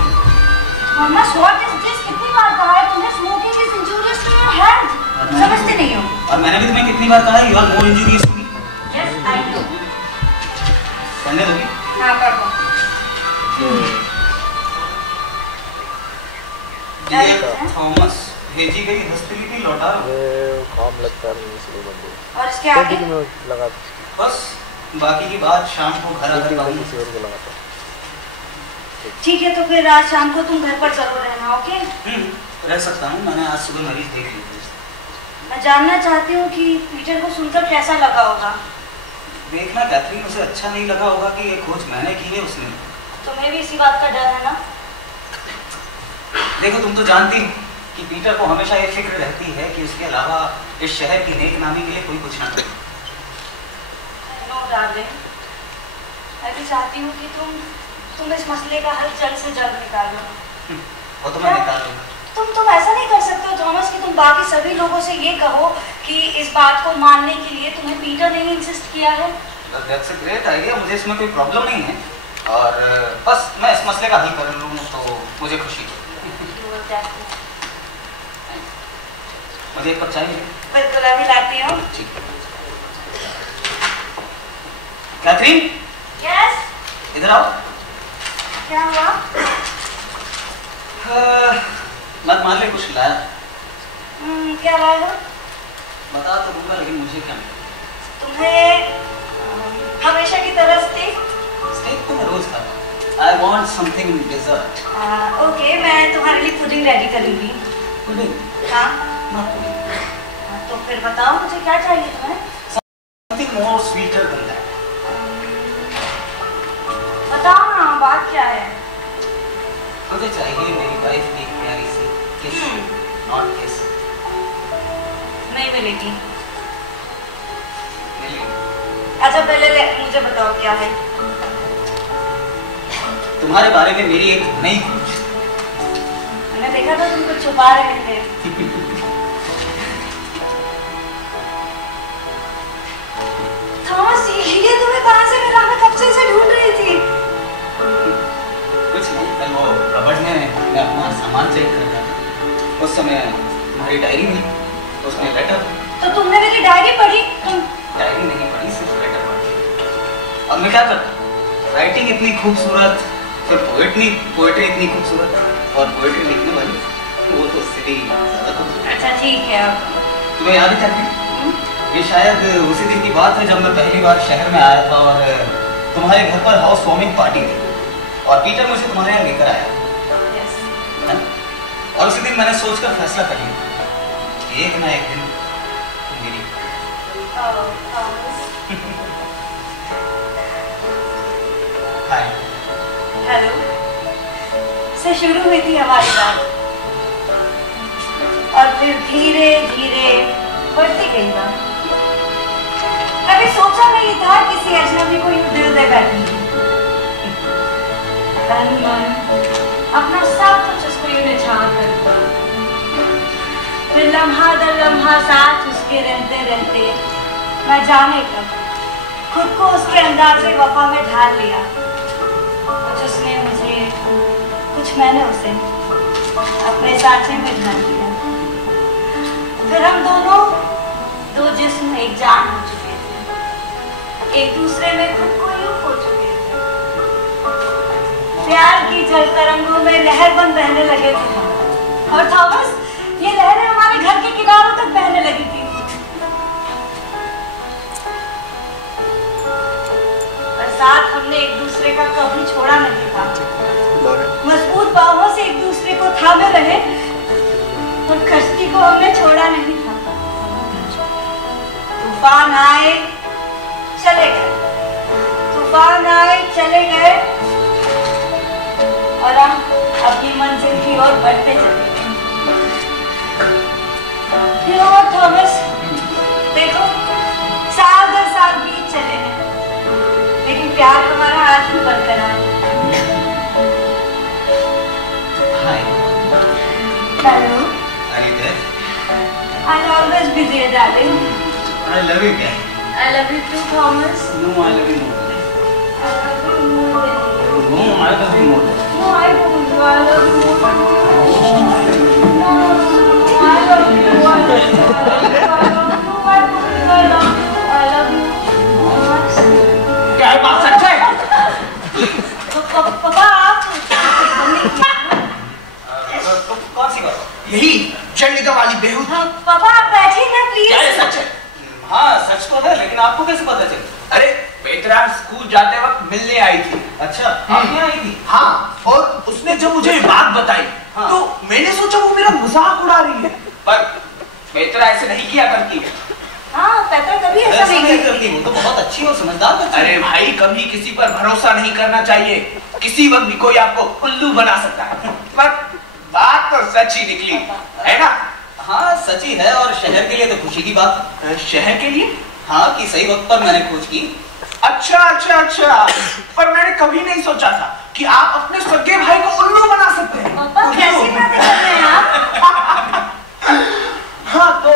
मम्मा व्हाट इज दिस? कितनी बार कहा है तुम्हें, smoking is injurious to your health. समझते नहीं हो? और मैंने भी तुम्हें कितनी बार कहा है, you are more injurious to me. Yes I know. पढ़ने दोगे? हां पढ़ो। डियर थॉमस, भेजी गई हस्तलिपि लौटा लो। काम लगता है इसलिए बंदे। और इसके आगे लगा बस बाकी की बात शाम को घर आकर कहूँगी। किसी और को लगाता। ठीक है, तो फिर आज शाम को तुम घर पर जरूर रहना, ओके? रह सकता हूँ, मैंने आज सुबह मरीज देख लिया। मैं जानना चाहती हूँ कि पीटर को सुनकर कैसा लगा होगा। देखना कैथरीन, उसे अच्छा नहीं लगा होगा कि ये खोज मैंने की है, उसने। तुम्हें भी इसी बात का डर है ना? देखो तुम तो जानती हो कि पीटर को हमेशा ये फिक्र रहती है कि उसके अलावा इस शहर की नेक नामी के लिए कोई कुछ ना करे। नो डार्लिंग, मैं भी चाहती हूँ कि तुम इस मसले का हल जल्द से जल्द निकालो। वो तो मैं निकाल दूंगा। तुम ऐसा नहीं कर सकते हो थॉमस कि तुम बाकी सभी लोगों से ये कहो कि इस बात को मानने के लिए तुम्हें पीटर ने ही इंसिस्ट किया है। दैट्स अ ग्रेट आइडिया, मुझे इसमें कोई प्रॉब्लम नहीं है और बस मैं इस मसले का हल कर लूँ तो मुझे खुशी है। मुझे एक कप चाय मिले? बिल्कुल, अभी लाती हूँ। ठीक है। कैथरीन? यस? इधर आओ। क्या हुआ? मत मान ले, कुछ लाया। क्या लाया हो? बता तो दूंगा लेकिन मुझे क्या मिला? तुम्हें हमेशा की तरह स्टेक तो मैं रोज खाता हूँ। I want something dessert. Okay, मैं तुम्हारे लिए पुडिंग रेडी करूँगी। पुडिंग? हाँ। Not pudding. तो फिर बताओ मुझे क्या चाहिए तुम्हें? Something more sweeter than that. बताओ ना, बात क्या है? मुझे चाहिए मेरी वाइफ की एक प्यारी सी किस, नॉट किस। नहीं मिलेगी। मिलेगी। अच्छा पहले मुझे बताओ क्या है? तुम्हारे बारे में मेरी एक नई खोज। मैंने देखा था तुम कुछ छुपा रहे थे। थॉमस, ये तुम्हें कहाँ से मिला? मैं कब से इसे ढूंढ रही थी। कुछ नहीं, कल वो कबर्ड में मैं अपना सामान चेक कर रहा था, उस समय तुम्हारी डायरी मिली, उसमें लेटर। तो तुमने मेरी डायरी पढ़ी? डायरी नहीं पढ़ी, सिर्फ लेटर पढ़ी। अब मैं क्या करता? राइटिंग इतनी खूबसूरत, फिर पोएट्री इतनी खूबसूरत और पोएट्री लिखने वाली, वो तो स्थिति ज़्यादा खूबसूरत। अच्छा ठीक है। अब तुम्हें याद है कैथरीन? ये शायद उसी दिन की बात है जब मैं पहली बार शहर में आया था और तुम्हारे घर पर हाउस वार्मिंग पार्टी थी और पीटर मुझे तुम्हारे यहाँ लेकर आया। यस। है? और उसी दिन मैंने सोचकर फैसला कर लिया कि एक ना एक दिन तुम मेरी। हाय। हेलो से शुरू हुई थी हमारी बात और फिर धीरे धीरे बढ़ती गई बात। कभी सोचा नहीं था किसी अजनबी को यूं दिल दे बैठूंगी। तन मन अपना सब कुछ उसको यूं निछावर कर दिया। फिर लम्हा दर लम्हा साथ उसके रहते रहते मैं जाने कब खुद को उसके अंदाज़े वफा में ढाल लिया। कुछ उसने मुझे, कुछ मैंने उसे अपने साथे में ढाल लिया। फिर हम दोनों दो जिस्म एक जान हो चुके थे, एक दूसरे में खुद को यूं खो चुके थे। प्यार की जल तरंगों में लहर बन बहने लगे थे हम। और थॉमस, ये लहरें हमारे घर के किनारों तक बहने लगी थी। और साथ हमने एक दूसरे का कभी छोड़ा नहीं था। मजबूत बाहों से एक दूसरे को थामे रहे और कश्ती को हमने छोड़ा नहीं था। तूफान आए चले गए, तूफान आए चले गए और हम अपनी मंजिल की ओर बढ़ते चले गए। थॉमस, देखो साल दर साल बीत चले हैं लेकिन प्यार हमारा आज भी बरकरार है। हाय। Hello. Are you there? I'll always be there, darling. I love you, Ken. I love you too, Thomas. No, I love you more. I love you more than you. No, I love you more. No, I won't. I love you more than you. No, I love you. I love you. No, I won't. I love you. I love you so much. क्या ये बात सच है? पापा, आप तो कौन सी बात? यही चंडिका वाली बेहूद। पापा आप बैठिए ना प्लीज। क्या ये सच है? हाँ सच तो है, लेकिन आपको कैसे पता चला? अरे पेट्रा स्कूल जाते वक्त मिलने आई थी। अच्छा, आपने आई थी? हाँ, और उसने जब मुझे ये बात बताई हाँ। तो मैंने सोचा वो मेरा मजाक उड़ा रही है, पर पेट्रा ऐसे नहीं किया करती। हाँ, पेट्रा कभी ऐसा ऐसा नहीं नहीं करती। करती, वो तो बहुत अच्छी और समझदार बच्ची। अरे भाई, कभी किसी पर भरोसा नहीं करना चाहिए। किसी वक्त भी कोई आपको उल्लू बना सकता है। पर बात तो सच ही निकली है ना? हाँ सच ही है, और शहर के लिए तो खुशी की बात है। शहर के लिए? हाँ, कि सही वक्त पर मैंने खोज की। अच्छा अच्छा अच्छा, पर मैंने कभी नहीं सोचा था कि आप अपने सगे भाई को उल्लू बना सकते हैं। पापा कैसी बातें कर रहे हैं आप? हाँ तो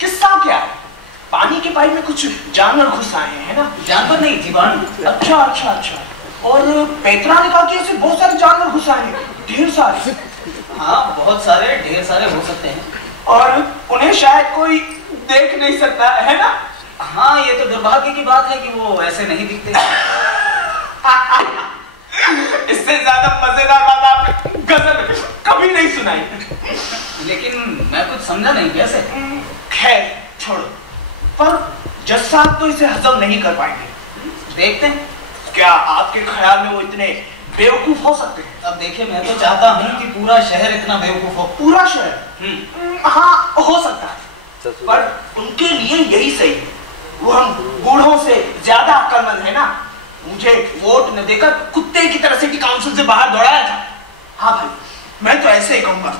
किस्सा क्या है? पानी के पाइप में कुछ जानवर घुस आए हैं, है ना? जानवर नहीं, जीवाणु। अच्छा अच्छा अच्छा। और पेत्रा ने कहा कि ऐसे बहुत सारे जानवर घुस आए हैं, ढेर सारे। हाँ, बहुत सारे, ढेर सारे हो सकते हैं। और उन्हें शायद कोई देख नहीं सकता है ना? हाँ, ये तो दुर्भाग्य की बात है कि वो ऐसे नहीं दिखते। इससे ज्यादा मजेदार बात आपने गजल में कभी नहीं सुनाई। लेकिन मैं कुछ समझा नहीं, कैसे? खैर छोड़ो, पर जज साहब तो इसे हजम नहीं कर पाएंगे। देखते हैं। क्या आपके ख्याल में वो इतने बेवकूफ हो सकते हैं? अब देखिए, मैं तो चाहता हूँ कि पूरा शहर इतना बेवकूफ हो। पूरा शहर? हाँ हो सकता है, पर उनके लिए यही सही है। वो हम बूढ़ों से ज्यादा अक्लमंद है ना। मुझे वोट न देकर कुत्ते की तरह सिटी काउंसिल से बाहर दौड़ाया था। हाँ भाई, मैं तो ऐसे ही कहूंगा,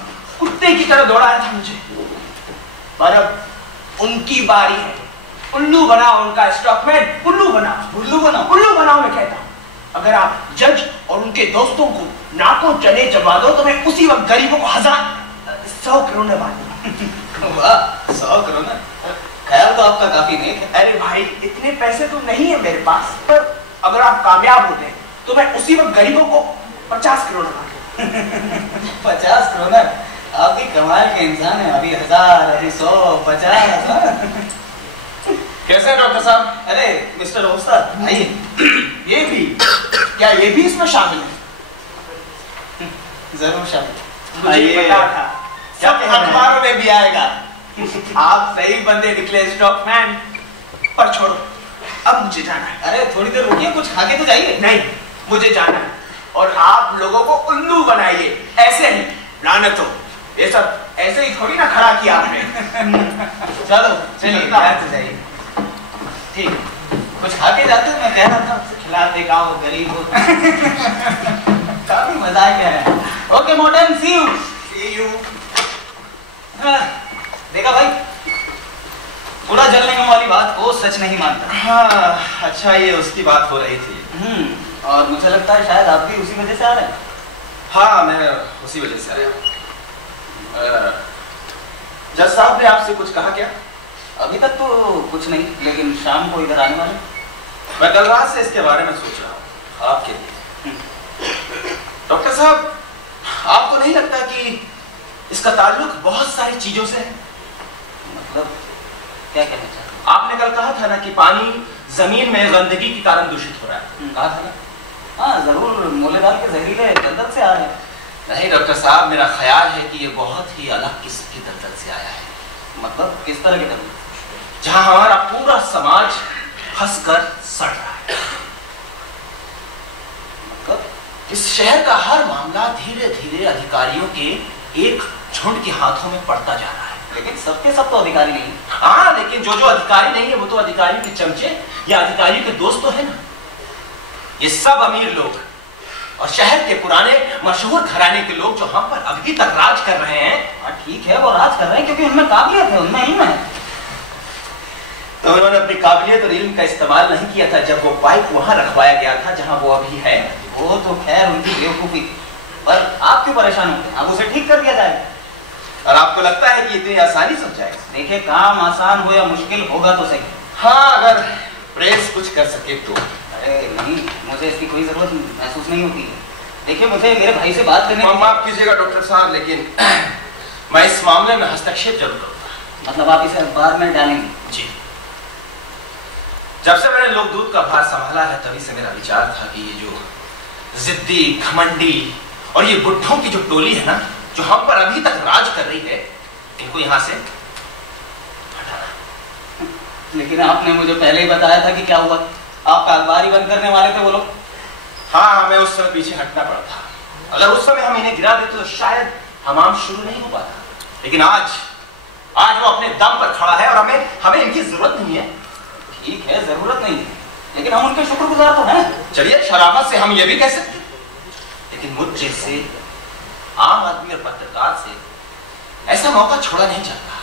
कुत्ते की तरह दौड़ाया था मुझे। पर अब उनकी बारी है। उल्लू बनाओ उनका स्टॉकमैन, उल्लू बनाओ, उल्लू बनाओ, उल्लू बनाओ मैं कहता हूँ। अगर आप जज और उनके दोस्तों को नाकों चने चबा दो तो मैं उसी वक्त गरीबों को 100 करोड़ में बांट दूंगा। वाह, 100 करोड़? ख्याल तो आपका काफी नेक है। अरे भाई, इतने पैसे तो नहीं है मेरे पास, पर अगर आप कामयाब होते हैं तो मैं उसी वक्त गरीबों को 50 करोड़ बांट दूंगा। 50 करोड़? आप भी कमाल के इंसान हैं। अभी 1000, अभी 100, 50। कैसे हैं डॉक्टर साहब? अरे मिस्टर ओस्ताद, आइए। ये भी क्या, ये भी इसमें शामिल है? जरूर शामिल। मुझे पता था, सब अखबारों में भी आएगा। आप सही बंदे निकले स्टॉकमैन। पर छोड़ो, अब मुझे जाना है। अरे थोड़ी देर रुकिए, कुछ खा के तो जाइए। नहीं, मुझे जाना है और आप लोगों को उल्लू बनाइए ऐसे ही। लानत हो, ये सब ऐसे ही थोड़ी ना खड़ा किया आपने। चलो चलिए, जाइए। ठीक, कुछ खा के जाते हो। मैं कह रहा था खिलाते गाओ, गरीब हो। काफी मजा आ गया है। ओके मोटन, सी यू। देखा भाई, पूरा जल निगम वाली बात को सच नहीं मानता। हाँ अच्छा, ये उसकी बात हो रही थी। और मुझे लगता है शायद आप भी उसी वजह से आ रहे हैं। हाँ, मैं उसी वजह से आया हूँ। जज साहब ने आपसे कुछ कहा क्या? अभी तक तो कुछ नहीं, लेकिन शाम को इधर आने वाले। मैं कल रात से इसके बारे में सोच रहा हूँ, आपके लिए। डॉक्टर साहब, आपको नहीं लगता कि इसका ताल्लुक बहुत सारी चीजों से है? मतलब क्या कहना चाहते हैं? आपने कल कहा था ना कि पानी जमीन में गंदगी के कारण दूषित हो रहा है। कहा था ना? हाँ जरूर, मोलेदार के जहरीले दलदल से आ रहे हैं। नहीं डॉक्टर साहब, मेरा ख्याल है कि ये बहुत ही अलग किस्म की दलदल से आया है। मतलब किस तरह के दलदल? जहां हमारा पूरा समाज फंसकर सड़ रहा है। मतलब इस शहर का हर मामला धीरे धीरे अधिकारियों के एक झुंड के हाथों में पड़ता जा रहा है। लेकिन सबके सब तो अधिकारी नहीं। हाँ, लेकिन जो जो अधिकारी नहीं है वो तो अधिकारियों के चमचे या अधिकारियों के दोस्त तो है ना। ये सब अमीर लोग और शहर के पुराने मशहूर घराने के लोग जो हम पर अभी तक राज कर रहे हैं। हाँ ठीक है, वो राज कर रहे हैं क्योंकि उनमें काबिलियत है, उनमें इल्म है। तो उन्होंने अपनी काबिलियत और इल्म का इस्तेमाल नहीं किया था जब वो पाइप वहां रखवाया गया था जहां वो अभी है। वो तो खैर उनकी बेवकूफी, पर आप क्यों परेशान होते हैं? अब उसे ठीक कर दिया जाएगा। और आपको लगता है कि इतनी आसानी से हो जाएगा? देखिए, काम आसान हो या मुश्किल होगा तो सही। हाँ, अगर प्रेस कुछ कर सके तो। अरे नहीं, मुझे इसकी कोई जरूरत महसूस नहीं होती है। देखिए, मुझे मेरे भाई से बात करने माफ कीजिएगा डॉक्टर साहब, लेकिन मैं इस मामले में हस्तक्षेप जरूर करूंगा। मतलब आप इसे अखबार में डालेंगे? जी। जब से मैंने लोकदूत का भार संभाला है तभी से मेरा विचार था कि ये जो जिद्दी, घमंडी और ये बुढ़ों की जो टोली है ना, जो हम पर अभी तक राज कर रही है, इनको यहां से हटाना। लेकिन आपने मुझे पहले ही बताया था कि क्या हुआ, आपका अखबार ही बंद करने वाले थे वो लोग। हाँ, हमें उस समय पीछे हटना पड़ा था। अगर उस समय हम इन्हें गिरा देते तो शायद हमाम शुरू नहीं हो पाता। लेकिन आज वो अपने दम पर खड़ा है और हमें इनकी जरूरत नहीं है। ठीक है, जरूरत नहीं है, लेकिन हम उनके शुक्रगुजार तो हैं। चलिए, शराफत से हम ये भी कह सकते हैं, लेकिन मुझ जैसे आम आदमी और पत्रकार से ऐसा मौका छोड़ा नहीं जाता।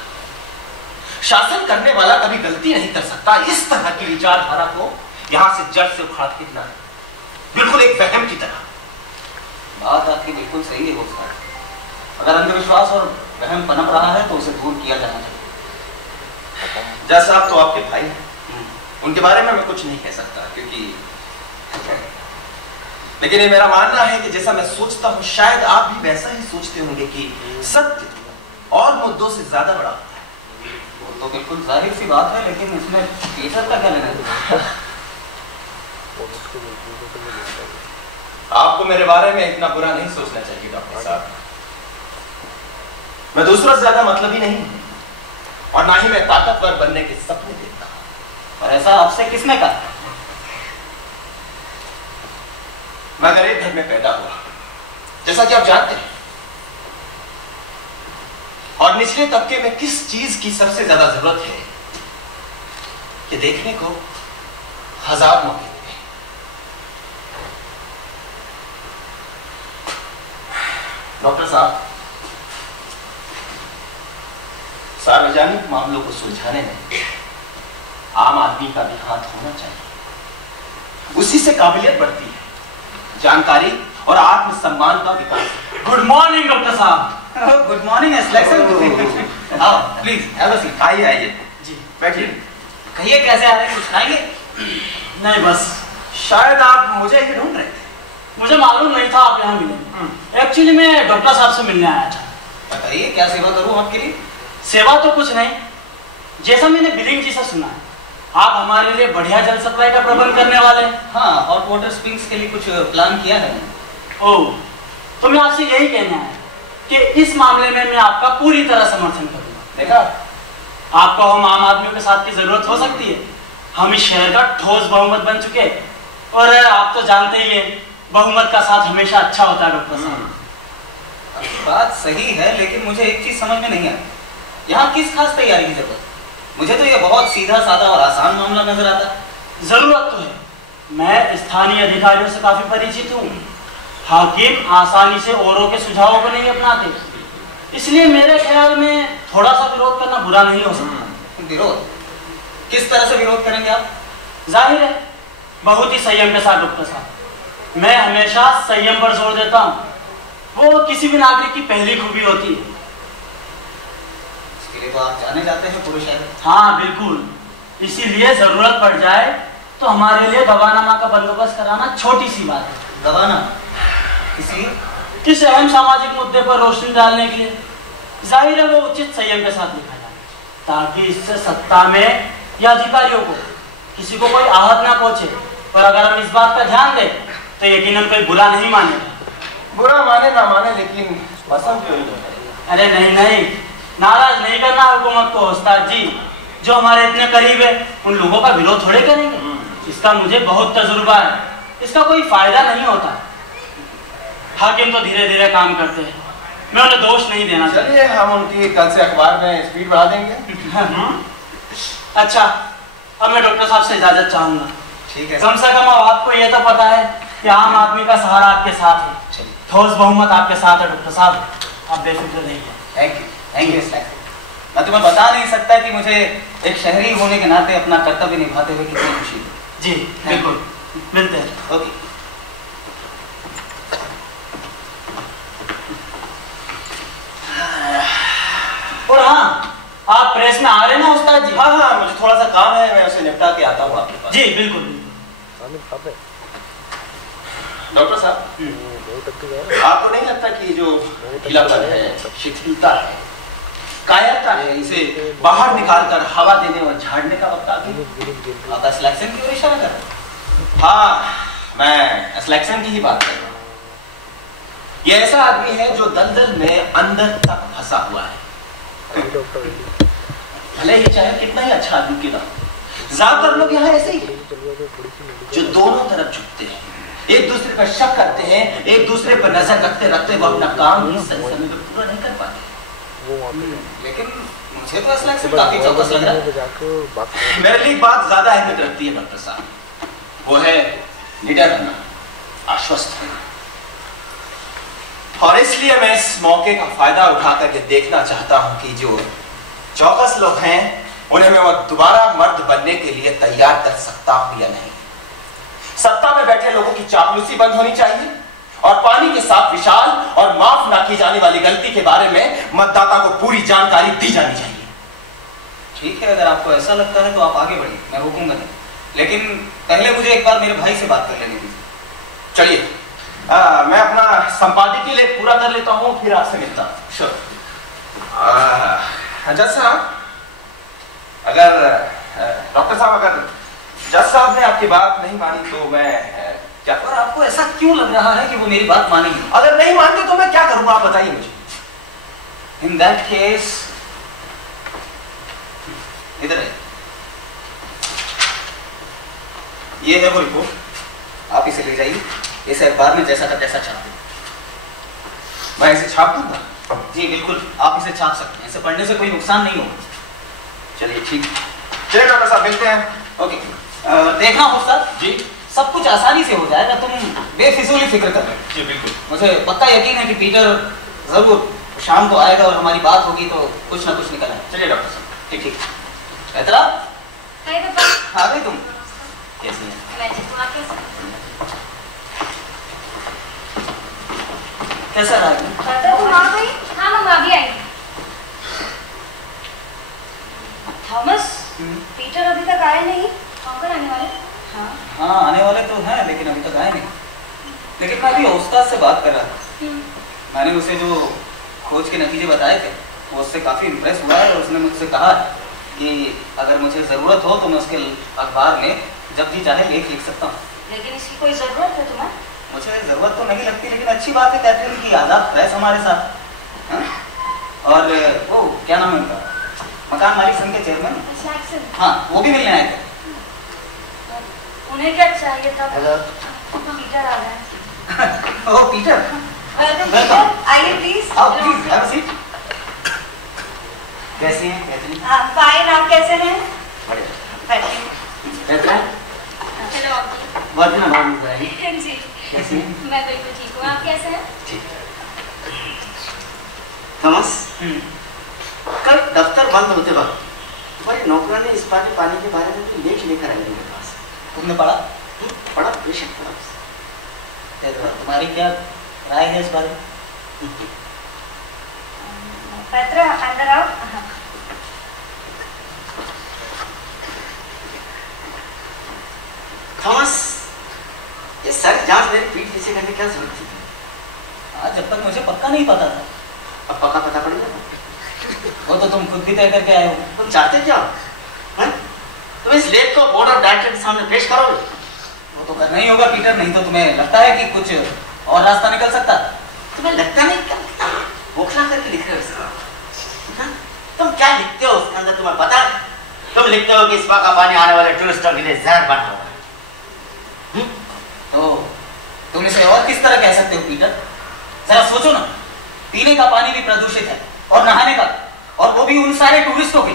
शासन करने वाला कभी गलती नहीं कर सकता। इस तरह की विचारधारा को यहां से जड़ से उखाड़ के गिरा, बिल्कुल एक वहम की तरह। बात आपकी बिल्कुल सही है होता है। अगर अंधविश्वास और वहम पनप रहा है तो उसे दूर किया जाना चाहिए। जज साहब तो आपके भाई हैं, उनके बारे में मैं कुछ नहीं कह सकता, क्योंकि लेकिन ये मेरा मानना है कि जैसा मैं सोचता हूं शायद आप भी वैसा ही सोचते होंगे कि सत्य और मुद्दों से ज्यादा बड़ा होता है। वो तो बिल्कुल जाहिर सी बात है, लेकिन इसमें टीचर का क्या लेना? आपको मेरे बारे में इतना बुरा नहीं सोचना चाहिए डॉक्टर साहब। मैं दूसरों से ज्यादा मतलब ही नहीं हूं, और ना ही मैं ताकतवर बनने के सपने देखता हूं। और ऐसा आपसे किसने कहा? मैं गरीब घर में पैदा हुआ, जैसा कि आप जानते हैं, और निचले तबके में किस चीज की सबसे ज्यादा जरूरत है कि देखने को 1000 मौके मिले। डॉक्टर साहब, सार्वजनिक मामलों को सुलझाने में आम आदमी का भी हाथ होना चाहिए। उसी से काबिलियत बढ़ती है, जानकारी और आत्मसम्मान का विकास। गुड मॉर्निंग डॉक्टर साहब। Good morning selection. आओ प्लीज हैव अ सीट। आइए आइए जी बैठिए। कहिए कैसे आ रहे हैं, कुछ खाएंगे? नहीं, बस शायद आप मुझे ही ढूंढ रहे थे। मुझे मालूम नहीं था आप यहाँ मिलेंगे। एक्चुअली मैं डॉक्टर साहब से मिलने आया था। बताइए क्या सेवा करूं आपके लिए? सेवा तो कुछ नहीं, जैसा मैंने बिलिंग जी से सुना है आप हमारे लिए बढ़िया जल सप्लाई का प्रबंध करने वाले हैं। हाँ, हॉट वाटर स्प्रिंग्स के लिए कुछ प्लान किया है। ओह, तो मैं आपसे यही कहना है कि इस मामले में मैं आपका पूरी तरह समर्थन करूंगा। देखा, आपको हम आम आदमियों के साथ की जरूरत हो सकती है। हम इस शहर का ठोस बहुमत बन चुके हैं, और आप तो जानते ही हैं बहुमत का साथ हमेशा अच्छा होता है डॉक्टर साहब। बात सही है, लेकिन मुझे एक चीज समझ में नहीं आई, यहाँ किस खास तैयारी की जरूरत? मुझे तो ये बहुत सीधा साधा और आसान मामला नजर आता है। जरूरत तो है, मैं स्थानीय अधिकारियों से काफी परिचित हूँ। हाकिम आसानी से औरों के सुझावों को नहीं अपनाते, इसलिए मेरे ख्याल में थोड़ा सा विरोध करना बुरा नहीं हो सकता। विरोध? किस तरह से विरोध करेंगे आप? जाहिर है बहुत ही संयम के साथ डॉक्टर साहब। मैं हमेशा संयम पर जोर देता हूँ, वो किसी भी नागरिक की पहली खूबी होती है। इसके लिए तो आप जाने जाते हैं पुरुष है। हाँ बिल्कुल, इसीलिए जरूरत पड़ जाए तो हमारे लिए गवानामा का बंदोबस्त कराना छोटी सी बात है। गवाना? इसलिए? किस अहम सामाजिक मुद्दे पर रोशनी डालने के लिए। जाहिर है वो उचित संयम के साथ लिखा जाए, ताकि इससे सत्ता में या अधिकारियों को किसी को कोई आहत ना पहुंचे। और अगर हम इस बात का ध्यान दें तो यकीनन कोई बुरा नहीं मानेगा। बुरा माने ना माने, लेकिन पसंद क्यों नहीं? अरे नहीं नहीं, नाराज नहीं करना हुकूमत को उस्ताद जी। जो हमारे इतने करीब है उन लोगों का विरोध थोड़े करेंगे। इसका मुझे बहुत तजुर्बा है, इसका कोई फायदा नहीं होता। हाकिम तो धीरे धीरे काम करते हैं, मैं उन्हें दोष नहीं देना चाहता। चलिए, हम उनकी कल से अखबार में स्पीड बढ़ा देंगे। अच्छा, अब मैं डॉक्टर साहब से इजाजत चाहूंगा। ठीक है। कम से कम अब आपको ये तो पता है कि आम आदमी का सहारा आपके साथ है, ठोस बहुमत आपके साथ है। डॉक्टर साहब आप बेफिक्र रहिए। Thank you, thank you. मैं तुम्हें बता नहीं सकता कि मुझे एक शहरी होने के नाते अपना कर्तव्य निभाते हुए कितनी खुशी है। जी बिल्कुल, मिलते हैं। ओके। और हाँ, आप प्रेस में आ रहे हैं ना उस्ताद जी? हाँ हाँ, मुझे थोड़ा सा काम है, मैं उसे निपटा के आता हूँ आपके पास। जी बिल्कुल। डॉक्टर साहब, आपको नहीं लगता कि जो ढीलापन है, शिथिलता है, कायरता है, इसे बाहर निकालकर हवा देने और झाड़ने का वक्त आ गया? आप सिलेक्शन की ओर इशारा कर रहे हैं? हाँ, मैं सिलेक्शन की ही बात कर रहा हूँ। ये ऐसा आदमी है जो दलदल में अंदर तक फंसा हुआ है, भले ही चाहे कितना ही अच्छा आदमी क्यों ना हो। ज्यादातर लोग यहाँ ऐसे ही जो दोनों तरफ झुकते हैं, एक दूसरे पर शक करते हैं, एक दूसरे पर नजर रखते रखते वो अपना काम ही सही समय पर पूरा नहीं कर पाते। लेकिन मुझे तो सिलेक्शन काफी चौकस लग रहा है। मेरे लिए बात ज्यादा अहमियत रखती है डॉक्टर साहब। वो है निडर रहना, आश्वस्त रहना। और इसलिए मैं इस मौके का फायदा उठाकर ये देखना चाहता हूं कि जो चौकस लोग हैं उन्हें मैं वो दोबारा मर्द बनने के लिए तैयार कर सकता हूं या नहीं। सत्ता में बैठे लोगों की चापलूसी बंद होनी चाहिए और पानी के साथ विशाल और माफ ना की जाने वाली गलती के बारे में मतदाता को पूरी जानकारी दी जानी चाहिए। ठीक है, अगर आपको ऐसा लगता है तो आप आगे बढ़िए, मैं रोकूंगा नहीं। लेकिन पहले मुझे एक बार मेरे भाई से बात कर लेने दीजिए। चलिए, मैं अपना संपादकीय लेख पूरा कर लेता हूं, फिर आपसे मिलता हूं। श्योर। जज साहब, अगर डॉक्टर साहब, अगर जज साहब ने आपकी बात नहीं मानी तो मैं क्या और आपको ऐसा क्यों लग रहा है कि वो मेरी बात मानेंगे? अगर नहीं मानते तो मैं क्या करूंगा, आप बताइए मुझे। इन दैट केस इधर है, ये है वो रिपोर्ट, आप इसे ले जाइए, इसे अखबार में जैसा का तैसा छाप दें। मैं इसे छाप दूंगा? जी बिल्कुल, आप इसे छाप सकते हैं, इसे पढ़ने से कोई नुकसान नहीं होगा। चलिए ठीक, चलिए डॉक्टर साहब, मिलते हैं। ओके, देखना हो सर जी, सब कुछ आसानी से हो जाएगा, तुम बेफिजूली फिक्र कर रहे हो। जी बिल्कुल। मुझे पक्का यकीन है कि पीटर जरूर शाम को आएगा और हमारी बात होगी तो कुछ ना कुछ निकल आएगा। चलिए डॉक्टर साहब। ठीक ठीक। ऐतरा, हाय पापा। आ गई तुम? कैसी है? मैं ठीक हूँ, आप कैसे? कैसा रहा? दादा तुम आ गई? हाँ मम्मा अभी आई। थॉमस, पीटर अभी तक आए नहीं। कौन आने वाले? हाँ आने वाले तो हैं लेकिन अभी तक आए नहीं। लेकिन मैं अभी उस्ताद से बात कर रहा था, मैंने उसे जो खोज के नतीजे बताए थे वो उससे काफ़ी इम्प्रेस हुआ है और उसने मुझसे कहा कि अगर मुझे ज़रूरत हो तो मैं उसके अखबार में जब भी चाहे लेख लिख सकता हूँ। लेकिन इसकी कोई जरूरत है तुम्हें? मुझे ज़रूरत तो नहीं लगती, लेकिन अच्छी बात है कैथरीन की आज़ाद प्रेस हमारे साथ। हाँ? और वो क्या नाम है उनका, मकान मालिक संघ के चेयरमैन, जैक्सन। हाँ वो भी मिलने आए थे। उन्हें क्या चाहिए था? हेलो। पीटर आ गए। ओ पीटर, पीटर आइए प्लीज। आओ प्लीज हैव अ सीट। कैसी हैं कैथरीन? फाइन, आप कैसे हैं? बढ़िया। बैठिए। Catherine, hello uncle. बहुत दिन बाद मिल रही हैं। जी कैसी हैं? मैं बिल्कुल ठीक हूँ, आप कैसे हैं? ठीक। थॉमस, कल दफ्तर बंद होते वक्त तुम्हारी नौकरानी ने इस बार के पानी के बारे में कोई लेख लेकर आई मेरे पास। तुमने पढ़ा? पढ़ा, बेशक पढ़ा। तुम्हारी क्या राय है इस बारे में? पैत्रा अंदर आओ। थॉमस, ये सारी जांच मेरी पीठ पीछे करने की क्या जरूरत थी? हाँ जब तक मुझे पक्का नहीं पता था। अब पक्का पता पड़ गया। वो तो तुम खुद भी तय करके आए हो। तुम चाहते क्या हैं? तुम इस लेख को बोर्ड ऑफ डायरेक्टर के सामने पेश करोगे? वो तो करना ही होगा पीटर, नहीं तो तुम्हें लगता है कि कुछ और रास्ता निकल सकता? तुम्हें लगता नहीं क्या बोखला करके लिख रहे हो इसका? हाँ? तुम क्या लिखते हो उसके अंदर तुम्हें पता है? तुम लिखते हो कि इस का पानी आने वाले टूरिस्टों के लिए जहर बना हुआ है। तो तुम इसे और किस तरह कह सकते हो पीटर? जरा सोचो ना, पीने का पानी भी प्रदूषित है और नहाने का, और वो भी उन सारे टूरिस्टों के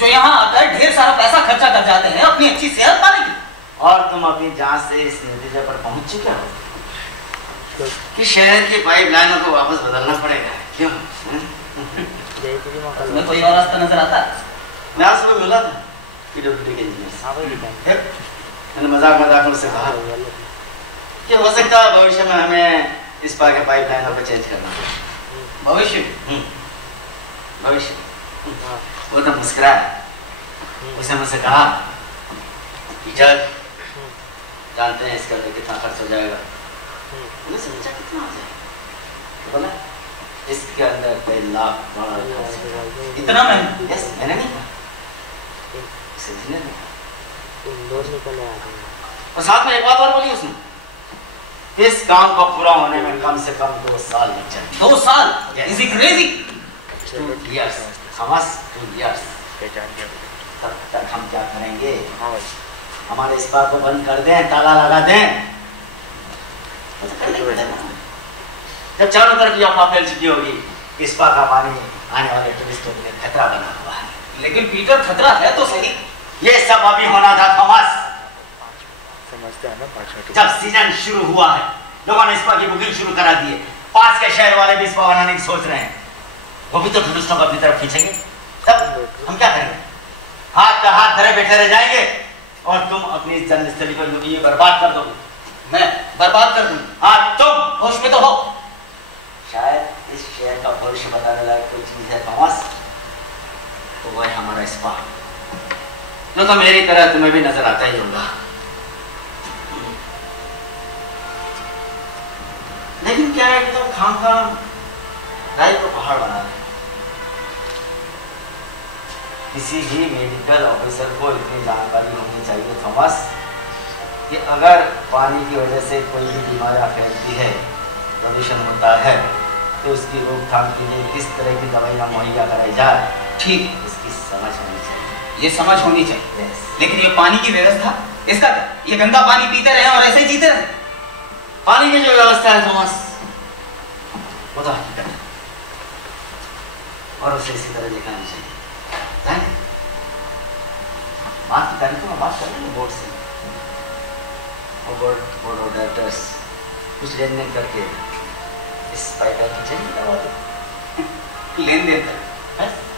जो यहाँ आकर ढेर सारा पैसा खर्चा कर जाते हैं अपनी अच्छी सेहत पाने की। और तुम अपनी जांच से इस नतीजे पर पहुंच चुके हो कि शहर की पाइपलाइनों को वापस बदलना पड़ेगा। क्यों? तुम्हें कोई और रास्ता नजर आता है? मैं आज सुबह मिला था पीडब्ल्यूडी के इंजीनियर से। मैंने मजाक मजाक में उससे कहा कि हो सकता है भविष्य में हमें इस पार के पाइपलाइनों को चेंज करना पड़े। भविष्य? भविष्य। वो तो मुस्कुराया। उसने मुझसे कहा टीचर जानते हैं इसका तो कितना खर्च हो जाएगा? मैंने समझा कितना हो जाएगा? तो बोला इसके अंदर कई लाख डॉलर खर्च हो जाएगा। इतना महंगा? यस, मैंने नहीं कहा, उसे इंजीनियर ने कहा। और साथ में एक बात और बोली उसने, इस काम को पूरा होने में कम से कम 2 साल लग जाएंगे। 2 साल? Is he crazy? 2 years, Thomas, 2 years। तब तक हम क्या करेंगे? हमारे इस पार को बंद कर दें, ताला लगा दें। जब चारों तरफ ये अफवाह फैल चुकी होगी इस पार का पानी आने वाले टूरिस्टों के लिए खतरा बना हुआ है। लेकिन पीटर खतरा है तो सही। ये सब अभी होना था थॉमस। समझते हैं ना पार्टनर। जब सीजन शुरू हुआ है लोगों ने स्पा की बुकिंग शुरू करा दी है। पास के शहर वाले भी स्पा बनाने की सोच रहे हैं। वो भी तो टूरिस्टों को अपनी तरफ खींचेंगे। तब हम क्या करेंगे? हाथ का हाथ धरे बैठे रह जाएंगे और तुम अपनी जन्मस्थली को ये बर्बाद कर दोगे। मैं बर्बाद कर दूं? हाँ तुम होश में तो हो। शायद इस शहर का भविष्य बताने लायक कोई चीज है थॉमस, तो वह है हमारा स्पा, जो तो मेरी तरह तुम्हें भी नजर आता ही होगा। लेकिन क्या है कि तुम खामखा राय को पहाड़ बना रहे। किसी भी मेडिकल ऑफिसर को इतनी जानकारी होनी चाहिए थॉमस कि अगर पानी की वजह से कोई भी बीमारी फैलती है, प्रदूषण होता है, तो उसकी रोकथाम के लिए किस तरह की दवाइयाँ मुहैया कराई जाए। ठीक, इसकी समझ होनी चाहिए। ये समझ होनी चाहिए। Yes. लेकिन ये पानी की व्यवस्था, इसका क्या? ये गंदा पानी पीते रहे और ऐसे ही जीते रहे? पानी की जो व्यवस्था है थॉमस, वो तो हकीकत है और उसे इसी तरह दिखाना चाहिए। आज की तारीख में बात कर लेंगे बोर्ड से और बोर्ड ऑफ डायरेक्टर्स कुछ लेन देन करके इस पाइपलाइन की चेंज करवा दो। लेन देन कर?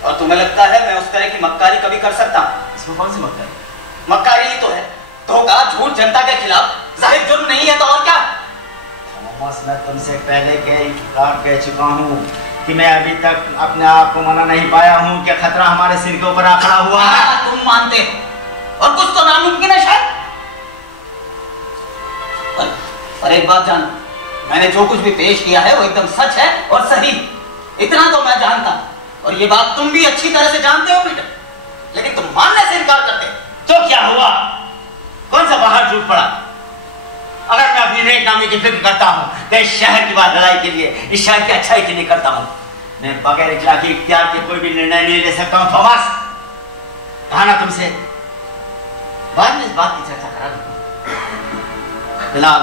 और तुम्हें लगता है मैं उस तरह की मक्कारी कभी कर सकता हूँ? इसमें कौन सी मक्कारी? मक्कारी ही तो है, धोखा झूठ जनता के खिलाफ। जाहिर जुर्म नहीं है तो और क्या? थॉमस, मैं तुमसे पहले कई बार कह चुका हूँ कि मैं अभी तक अपने आप को मना नहीं पाया हूँ कि खतरा हमारे सिर के ऊपर आ खड़ा हुआ है। तुम मानते हो और कुछ तो नामुमकिन है शायद। पर एक बात जानो, मैंने जो कुछ भी पेश किया है वो एकदम सच है और सही। इतना तो मैं जानता और ये बात तुम भी अच्छी तरह से जानते हो पीटर, लेकिन तुम मानने से इनकार करते हो। तो क्या हुआ? कौन सा बाहर झूठ पड़ा? अगर मैं अपनी नेकनामी की फिक्र करता हूँ तो इस शहर की बात भलाई के लिए, इस शहर की अच्छाई के लिए करता हूँ। मैं बगैर इखलाकी इख्तियार के कोई भी निर्णय नहीं ले सकता हूँ थॉमस। कहा ना तुमसे, बाद में इस बात की चर्चा करा दूंगा। फिलहाल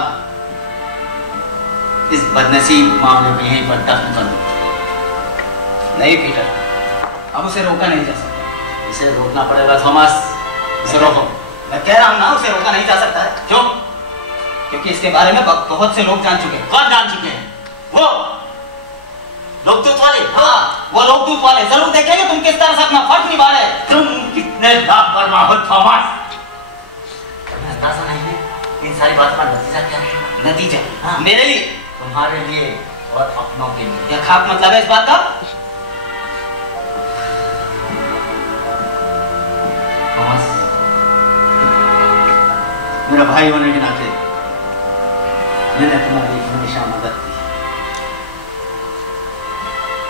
इस बदनसीब मामले में यहीं पर दफन कर दो। नहीं पीटर, अब उसे रोका नहीं जा सकता। इसे रोकना पड़ेगा थॉमस, इसे रोको। मैं कह रहा हूं ना, उसे रोका नहीं जा सकता है। क्यों? क्योंकि इसके बारे में बहुत से लोग जान चुके हैं। कौन जान चुके हैं? वो लोकदूत वाले? हाँ, वो लोकदूत वाले। जरूर देखेंगे तुम किस तरह से अपना फर्ज निभा रहे हैं। तुम कितने लापरवाह हो थॉमस। तुम्हें अंदाजा नहीं है इन सारी बातों का नतीजा क्या है? नतीजा? हाँ। मेरे लिए, तुम्हारे लिए और अपनों के लिए। क्या खाक मतलब है इस बात का? थॉमस, मेरा भाई होने के नाते मैंने तुम्हारी हमेशा मदद की।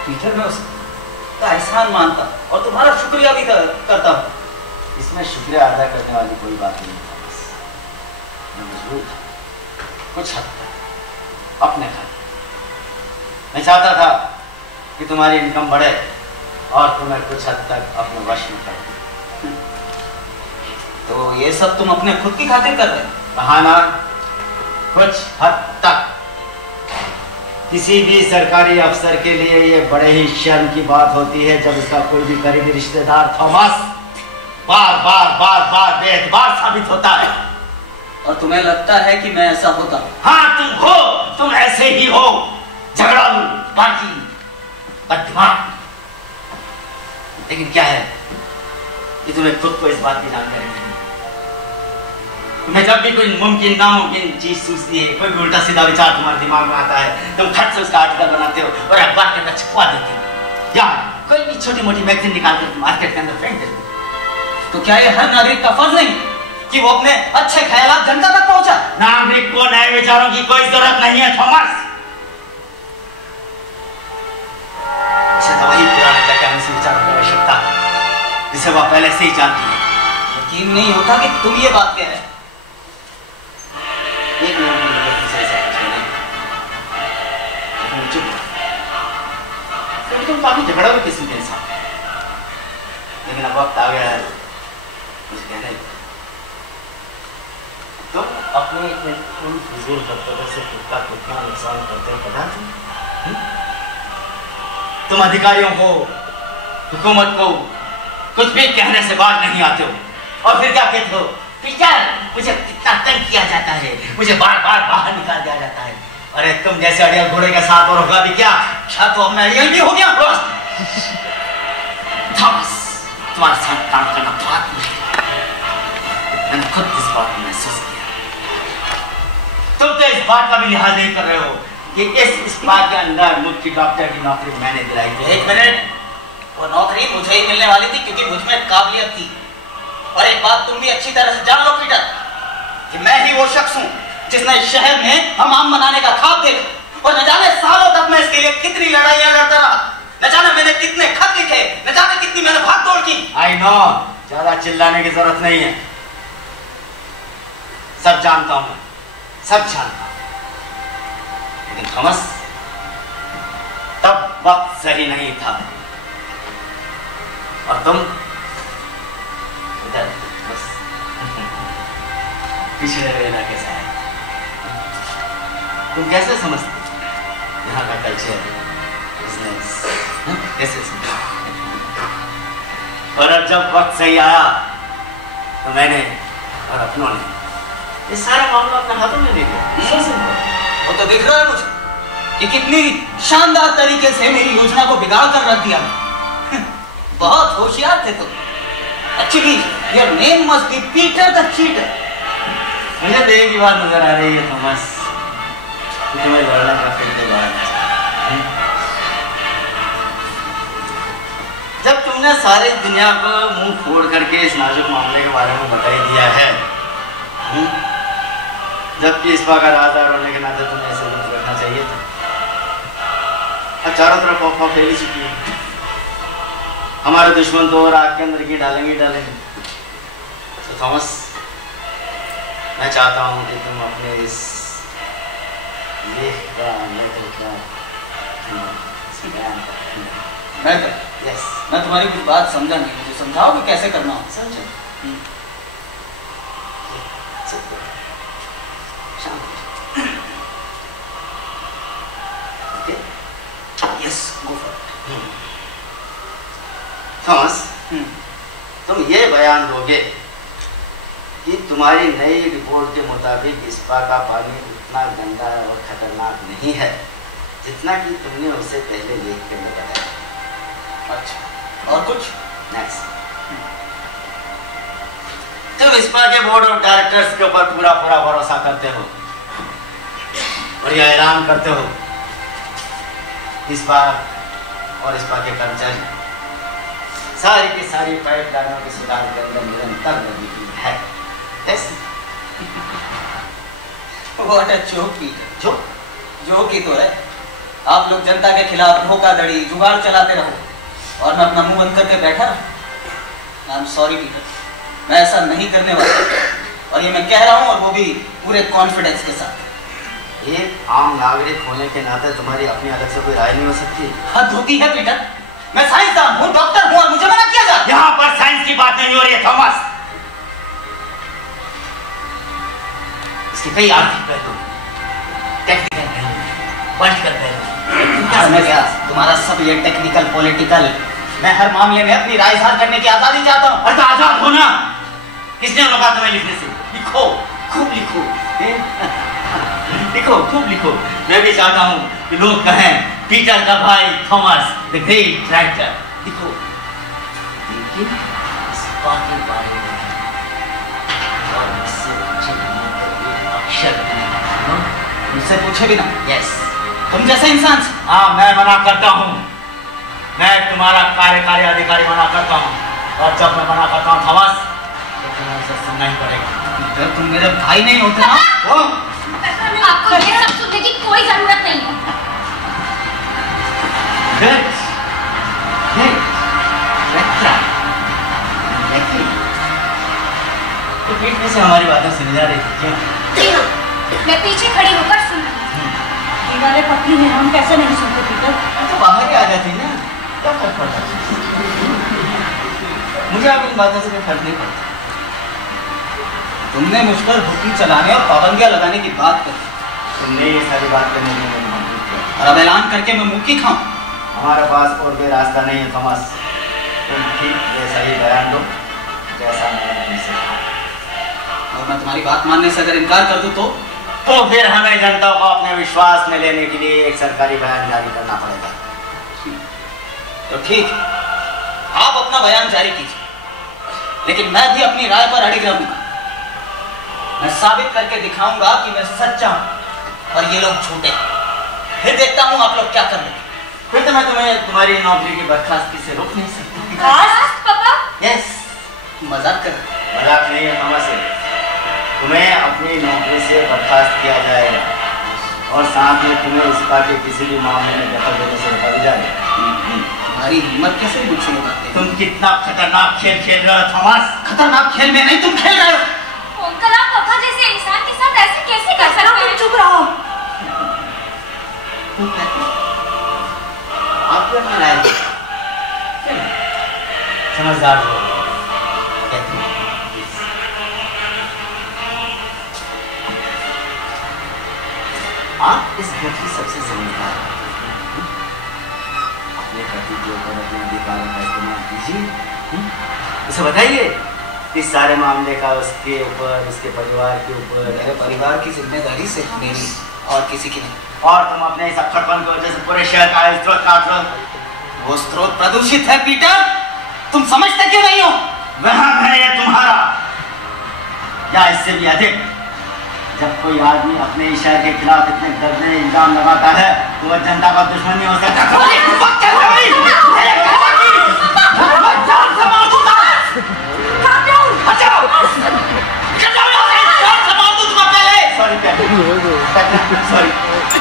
पीटर, मैं उसका एहसान मानता और तुम्हारा शुक्रिया भी करता हूँ। इसमें शुक्रिया अदा करने वाली कोई बात नहीं थॉमस। मैं मजबूर था कुछ हद तक अपने खाते। मैं चाहता था कि तुम्हारी इनकम बढ़े और तुम्हें कुछ हद तक अपने वश में कर। तो ये सब तुम अपने खुद की खातिर कर रहे हो? कहा ना, कुछ हद तक। किसी भी सरकारी अफसर के लिए ये बड़े ही शर्म की बात होती है जब उसका कोई भी करीबी रिश्तेदार थॉमस बार बार बार बार बेएतबार साबित होता है। और तुम्हें लगता है कि मैं ऐसा होता? हाँ तुम हो, तुम ऐसे ही हो, झगड़ालू, बाकी, बददिमाग। लेकिन क्या है कि तुम्हें खुद को इस बात की जानकारी नहीं। तुम्हें जब भी कोई मुमकिन नामुमकिन चीज सूझती है, कोई भी उल्टा सीधा विचार तुम्हारे दिमाग में आता है, तुम खट से उसका आर्टिकल बनाते हो और अखबार के अंदर छपवा देते हो या कोई भी छोटी मोटी मैगजीन निकाल कर मार्केट के अंदर फेंक देते हो। तो क्या ये हर नागरिक का फर्ज नहीं कि वो अपने अच्छे ख्यालात जनता तक पहुंचा? नागरिक को नए विचारों की कोई जरूरत नहीं है थॉमस। इसे तो वही पुराने लैकेंसी विचारों की आवश्यकता है जिसे वह पहले से ही जानती है। यकीन नहीं होता कि तुम ये बात कह रहे हो। एक मिनट की मदद से ऐसा कुछ नहीं, लेकिन चुप, क्योंकि तुम काफी झगड़ा भी किस्म के इंसान। लेकिन अब वक्त आ गया है कुछ कहने का। तुम अपने उन फिजूल हरकतों से खुद का कितना नुकसान करते हो पता है? तुम अधिकारियों को, हुकूमत को कुछ भी कहने से बाज नहीं आते हो और फिर क्या कहते हो? पीटर, मुझे इतना तंग किया जाता है, मुझे बार बार बाहर निकाल दिया जाता है। अरे तुम जैसे अड़ियल घोड़े के साथ और होगा भी क्या? क्या तो अब मैं अड़ियल भी हो गया? थॉमस, तुम्हारे साथ काम करना बहुत मुश्किल है। मैंने खुद इस बात को महसूस किया। तुम तो इस बात का भी लिहाज नहीं कर रहे हो कि इस स्पा के अंदर मुझकी डॉक्टर की नौकरी मैंने दिलाई थी। एक मिनट, वो नौकरी मुझे ही मिलने वाली थी क्योंकि मुझ में काबिलियत थी। और एक बात तुम भी अच्छी तरह से जान लो पीटर, कि मैं ही वो शख्स हूँ जिसने इस शहर में हमाम बनाने का ख्वाब देखा। और न जाने सालों तक मैं इसके लिए कितनी लड़ाइयाँ लड़ता रहा, न जाने मैंने कितने खत लिखे, न जाने कितनी मैंने भाग दौड़ की। I know, ज्यादा चिल्लाने की जरूरत नहीं है, सब जानता हूँ मैं, सब जानता हूँ। लेकिन थॉमस, तब वक्त सही नहीं था। और तुम इधर बस पिछले वेला के साथ तुम कैसे समझते यहाँ का कल्चर, बिजनेस, कैसे समझते? और अब जब वक्त सही आया तो मैंने और अपनों ने ये सारा मामला अपने हाथों में ले लिया। वो तो दिख रहा है मुझे कि कितनी शानदार तरीके से मेरी योजना को बिगाड़ कर रख दिया। बहुत होशियार थे तुम। Actually your name must be Peter the cheater. मुझे तो एक ही बात नजर आ रही है थॉमस, कि तुम्हें लड़ना का फिर के बाद जब तुमने सारी दुनिया को मुंह फोड़ करके इस नाजुक मामले के बारे में बता ही दिया है, जबकि इस बात का राजदार होने के नाते तुम्हें ऐसे मत रखना चाहिए था। अब चारों तरफ अफवाह फैली चुकी है, हमारे दुश्मन तो और आग के अंदर की डालेंगे। तो थॉमस, मैं चाहता हूं कि तुम अपने इस लेख का यस, मैं तुम्हारी कुछ बात समझा नहीं, मुझे समझाओ कि कैसे करना हो। समझो? Yes, go for it. Thomas, तुम ये बयान दोगे कि तुम्हारी नई रिपोर्ट के मुताबिक स्पा का पानी उतना गंदा और खतरनाक नहीं है जितना कि तुमने उसे पहले लेख के में बताया। अच्छा, और कुछ? नेक्स्ट, तुम स्पा के बोर्ड ऑफ डायरेक्टर्स के ऊपर पूरा भरोसा करते हो और यह ऐलान करते हो स्पा और स्पा के कर्मचारी सारी की सारी पाइपलाइनों के सुधार के अंदर निरंतर लगी हुई है। What a joke, जोक ही तो है। आप लोग जनता के खिलाफ धोखाधड़ी जुगाड़ चलाते रहो और मैं अपना मुंह बंद करके बैठा रहूं। आई एम सॉरी पीटर, मैं ऐसा नहीं करने वाला, और ये मैं कह रहा हूं, और वो भी पूरे कॉन्फिडेंस के साथ। एक आम नागरिक होने के नाते तुम्हारी अपनी अलग से कोई राय नहीं हो सकती? हद होती है पीटर, मैं साइंसदान हूं, डॉक्टर हूं, और मुझे मना किया जाए। यहाँ पर साइंस की बात नहीं हो रही है थॉमस, इसके कई आर्थिक पहलू, टेक्निकल पहलू, पॉलिटिकल पहलू। तुम्हारा सब ये टेक्निकल पॉलिटिकल, मैं हर मामले में अपनी राय जाहिर करने की आजादी चाहता हूँ। अरे तो आजाद हो ना, किसने रोका तुम्हें लिखने से? लिखो, खूब लिखो, लिखो, खूब लिखो। मैं भी चाहता हूँ कि लोग कहें पीटर का भाई थॉमस द ग्रेट राइटर। लिखो, लेकिन इस बात के बारे में और इससे पूछे बिना एक अक्षर मुझसे पूछे बिना? यस, तुम जैसे इंसान। हाँ, मैं मना करता हूँ, मैं तुम्हारा कार्यकारी अधिकारी मना करता हूँ, और जब मैं मना करता हूँ थॉमस, तो तुम्हें उसे सुनना ही पड़ेगा। तुम मेरे भाई नहीं होते ना? आपको ये सब सुनने की कोई जरूरत नहीं है। तो पीठ में से हमारी बातें सुनी जा रही थी क्यों? मैं पीछे खड़ी होकर सुन रही हूँ। हमारे पत्नी हैं, हम कैसे नहीं सुनते पीटर? तो बाहर ही आ जाती ना, क्या फर्क पड़ता? मुझे अब इन बातों से कोई फर्क नहीं पड़ता। तुमने मुझ पर हुक्म चलाने और पाबंदियां लगाने की बात करी, तुमने ये सारी बात करने में मुझे मजबूर किया, और अब ऐलान करके मैं मुंह की खाऊं? हमारे पास और कोई रास्ता नहीं है थॉमस, तुम ठीक वैसा ही बयान दो जैसा मैंने तुमसे कहा। और मैं तुम्हारी बात मानने से अगर इनकार कर दूं तो फिर हमें जनता को अपने विश्वास में लेने के लिए एक सरकारी बयान जारी करना पड़ेगा। तो ठीक, आप अपना बयान जारी कीजिए, लेकिन मैं भी अपनी राय पर अड़िग रहूंगा। मैं साबित करके दिखाऊंगा कि मैं सच्चा हूं और ये लोग झूठे। फिर देखता हूं आप लोग क्या कर रहे हैं। फिर तो मैं तुम्हें तुम्हारी नौकरी की बर्खास्तगी से रोक नहीं सकती। पापा? यस, मजाक कर रहे हैं। मजाक नहीं है समझ से। तुम्हें अपनी नौकरी से बर्खास्त किया जाएगा और साथ में तुम्हें इसका के किसी भी मामले में दखल देने से रोका भी जाएगा। तुम्हारी हिम्मत कैसे मुझसे ये बात है? तुम कितना खतरनाक खेल खेल रहे हो थॉमस। खतरनाक खेल में नहीं, तुम खेल रहे हो। अंकल, आप पापा जैसे इंसान के साथ ऐसे कैसे कर सकते हैं? चुप रहो। आप क्या कहना है? समझदार हो। आप इस घर की सबसे समझदार हैं। अपने पति के ऊपर अपने अधिकारों का इस्तेमाल कीजिए। उसे बताइए इस सारे मामले का उसके ऊपर, उसके परिवार के ऊपर। मेरे परिवार की जिम्मेदारी सिर्फ मेरी और किसी की नहीं। और तुम अपने इस अक्खड़पन की वजह से पूरे शहर का स्रोत काट लो। वो स्रोत प्रदूषित है पीटर, तुम समझते क्यों नहीं हो? वहम है ये तुम्हारा, या इससे भी अधिक। जब कोई आदमी अपने शहर के खिलाफ इतने गंदे इल्जाम लगाता है तो वह जनता का दुश्मन नहीं हो सकता। सॉरी,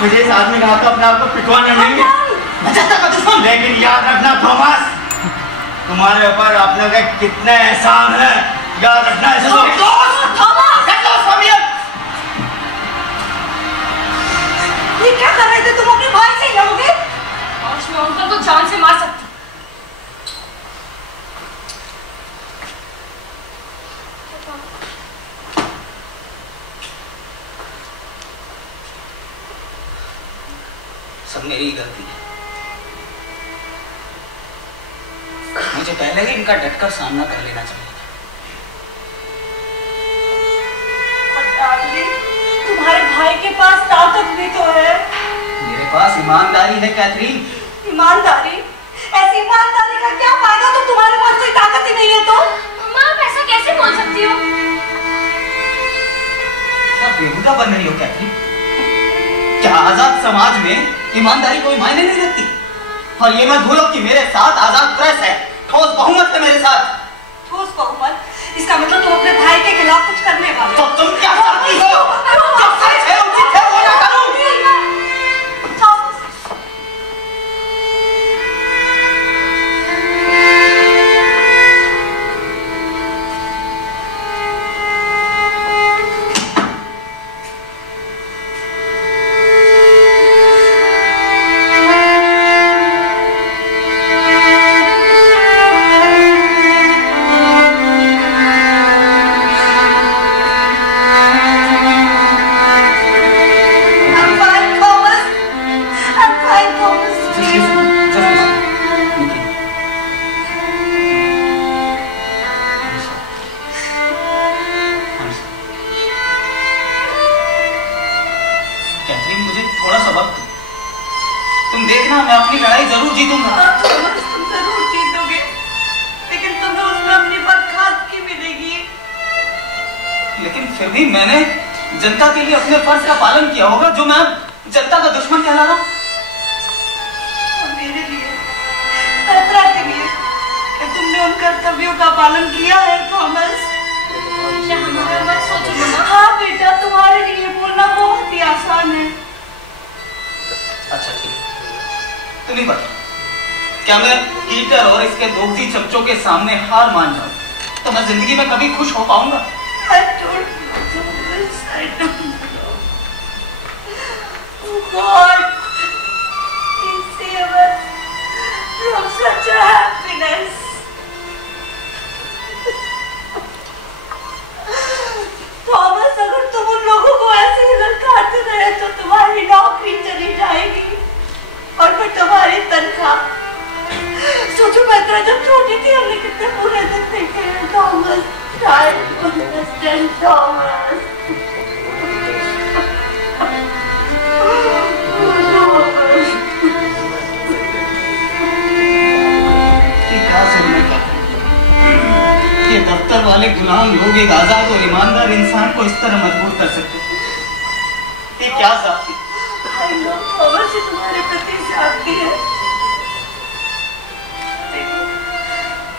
मुझे इस आदमी का अपने आप को पिटवाना नहीं है, जनता का दुश्मन। लेकिन याद रखना थॉमस, तुम्हारे ऊपर अपने के कितने एहसान है, याद रखना। ये क्या कर रहे थे तुम? अपने भाई से लड़ोगे? आज मैं अंकल को जान से मार सकती। सब मेरी गलती है। मुझे पहले ही इनका डटकर सामना कर लेना चाहिए था। तुम्हारे भाई के पास ताकत भी तो है। मेरे पास ईमानदारी है कैथरीन। ईमानदारी? ऐसी ईमानदारी का क्या फायदा तो तुम्हारे पास कोई ताकत ही नहीं है तो? मम्मा, आप ऐसा कैसे बोल सकती हो? क्या बेहुदा बन रही हो कैथरीन? क्या आजाद समाज में ईमानदारी कोई मायने नहीं रखती? और ये मत भूलो कि मेरे साथ आजाद प्रेस है, ठोस बहुमत है मेरे साथ। ठोस बहुमत? इसका मतलब तुम अपने भाई के खिलाफ कुछ करने वाले। तो तुम क्या करती हो? जो सच है उचित है वो ना करूं। तुम देखना, मैं अपनी लड़ाई जरूर जीतूंगा। तुम जरूर जीतोगे, लेकिन तुम्हें उसमें अपनी बर्खास्तगी मिलेगी। लेकिन फिर भी मैंने जनता के लिए अपने फर्ज का पालन किया होगा, जो मैं जनता का दुश्मन कहला रहा। और मेरे लिए, पैतरा के लिए, क्या तुमने उन कर्तव्यों का पालन किया है थॉमस? हमारा मत सोचो मम्मा। हाँ बेटा, तुम्हारे लिए बोलना बहुत ही आसान है। अच्छा ठीक, तुम ही बता, क्या मैं पीटर और इसके दोगजी चमचों के सामने हार मान जाऊं तो मैं जिंदगी में कभी खुश हो पाऊंगा? I don't know. Oh God, please save us from such a happiness. Thomas, अगर तुम उन लोगों को ऐसे ही ललकारते रहे तो तुम्हारी नौकरी चली जाएगी और फिर तुम्हारी तनख्वाह। सोचो पैतरा जब छोटी थी हमने कितने बुरे दिन देखे हैं Thomas. Try to understand Thomas. लोग एक आजाद और ईमानदार इंसान को इस तरह मजबूर कर सकते? ये क्या जाति? भाई लोग खबर से तुम्हारे प्रति जागती है।